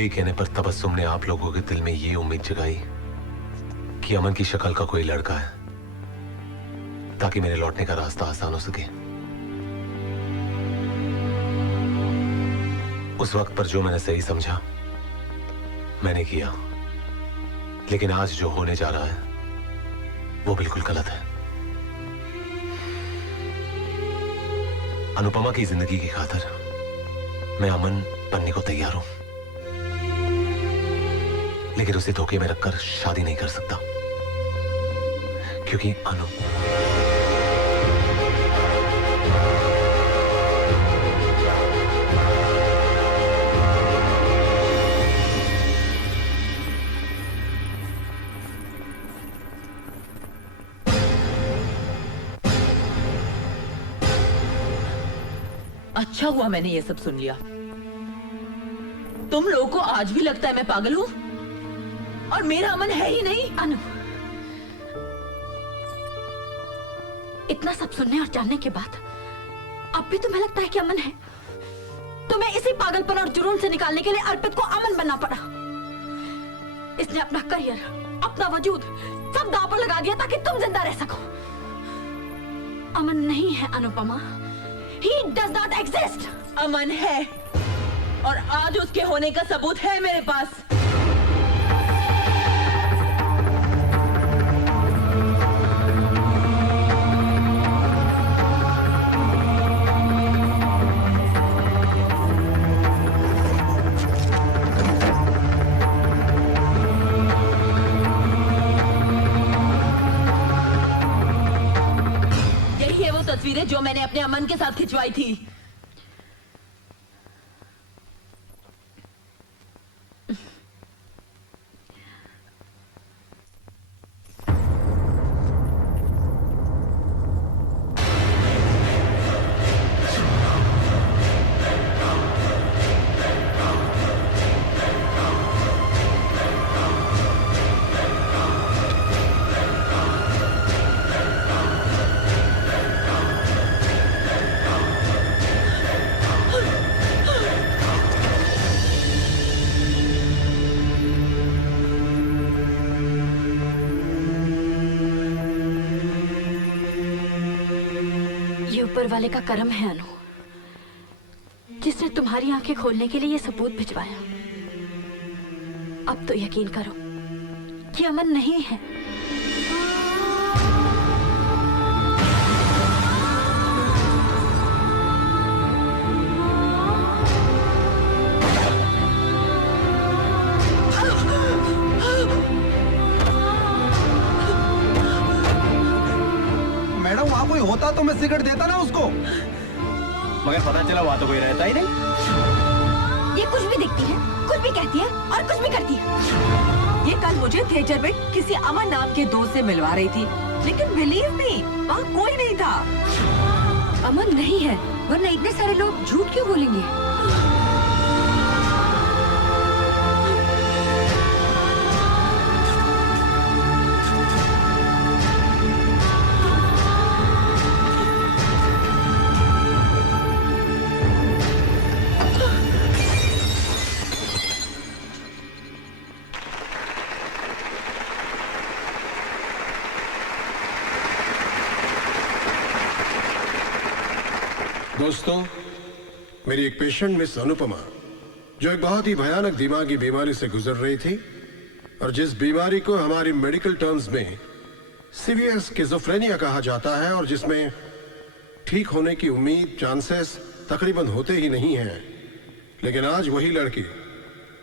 मेरे ही कहने पर तबस्सुम ने आप लोगों के दिल में ये उम्मीद जगाई कि अमन की शक्ल का कोई लड़का है, ताकि मेरे लौटने का रास्ता आसान हो सके। उस वक्त पर जो मैंने सही समझा मैंने किया, लेकिन आज जो होने जा रहा है वो बिल्कुल गलत है। अनुपमा की जिंदगी की खातिर मैं अमन बनने को तैयार हूं, लेकिन उसे धोखे में रखकर शादी नहीं कर सकता, क्योंकि अनु अच्छा हुआ मैंने ये सब सुन लिया। तुम लोगों को आज भी लगता है मैं पागल हूं और मेरा अमन है ही नहीं। अनु, इतना सब सुनने और जानने के बाद अब भी तुम्हें लगता है कि अमन है? तुम्हें इसी पागलपन और जुनून से निकालने के लिए अर्पित को अमन बनना पड़ा। इसने अपना करियर, अपना वजूद सब दांव पर लगा दिया ताकि तुम जिंदा रह सको। अमन नहीं है Anupama, He does not exist. अमन है और आज उसके होने का सबूत है मेरे पास। यही है वो तस्वीरें जो मैंने अपने अमन के साथ खिंचवाई थी। ऊपर वाले का करम है अनु, जिसने तुम्हारी आंखें खोलने के लिए ये सबूत भिजवाया। अब तो यकीन करो कि अमन नहीं है। मैडम वहाँ कोई होता तो मैं सिगरेट देता ना उसको, मगर पता चला वहाँ तो कोई रहता ही नहीं। ये कुछ भी दिखती है, कुछ भी कहती है और कुछ भी करती है। ये कल मुझे थिएटर में किसी अमन नाम के दोस्त से मिलवा रही थी, लेकिन बिलीव मी वहाँ कोई नहीं था। अमन नहीं है, वरना इतने सारे लोग झूठ क्यों बोलेंगे? दोस्तों, मेरी एक पेशेंट मिस अनुपमा, जो एक बहुत ही भयानक दिमागी बीमारी से गुजर रही थी और जिस बीमारी को हमारी मेडिकल टर्म्स में सीवियर स्किज़ोफ्रेनिया कहा जाता है और जिसमें ठीक होने की उम्मीद, चांसेस तकरीबन होते ही नहीं हैं, लेकिन आज वही लड़की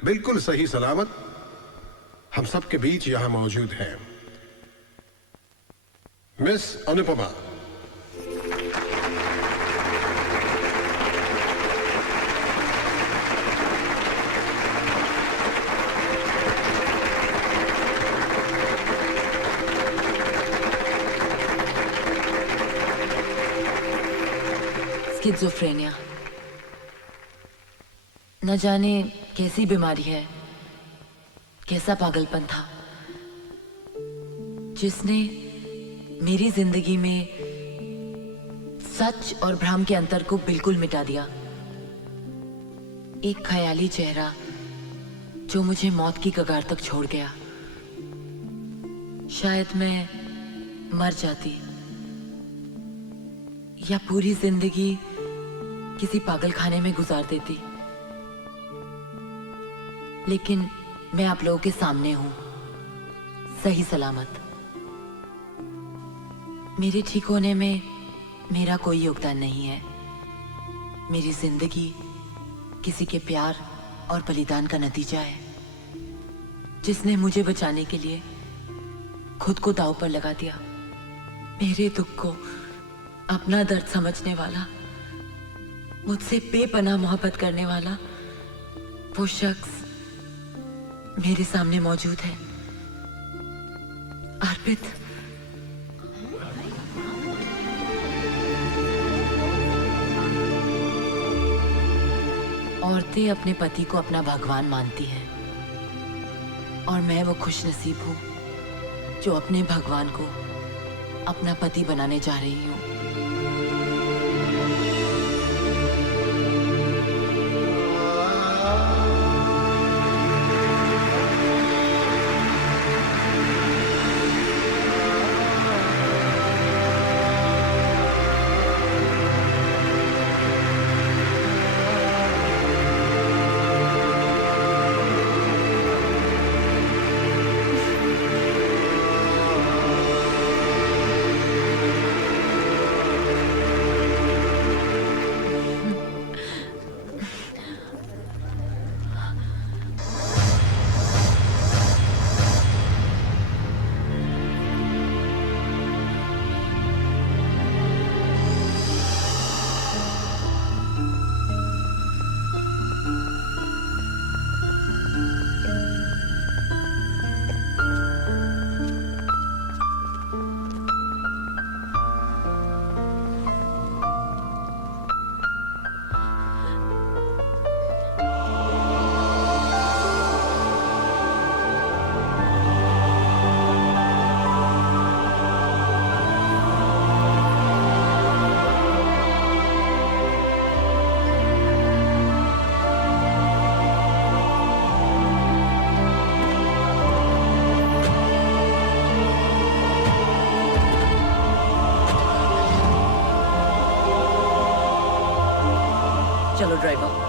बिल्कुल सही सलामत हम सबके बीच यहां मौजूद है। मिस अनुपमा। स्किज़ोफ्रेनिया न जाने कैसी बीमारी है, कैसा पागलपन था जिसने मेरी जिंदगी में सच और भ्रम के अंतर को बिल्कुल मिटा दिया। एक ख्याली चेहरा जो मुझे मौत की कगार तक छोड़ गया। शायद मैं मर जाती या पूरी जिंदगी किसी पागल खाने में गुजार देती, लेकिन मैं आप लोगों के सामने हूं, सही सलामत। मेरे ठीक होने में मेरा कोई योगदान नहीं है। मेरी जिंदगी किसी के प्यार और बलिदान का नतीजा है, जिसने मुझे बचाने के लिए खुद को दांव पर लगा दिया। मेरे दुख को अपना दर्द समझने वाला, मुझसे बेपनाह मोहब्बत करने वाला वो शख्स मेरे सामने मौजूद है। अर्पित। औरतें अपने पति को अपना भगवान मानती हैं, और मैं वो खुशनसीब हूं जो अपने भगवान को अपना पति बनाने जा रही हूं। चलो ड्राइवर।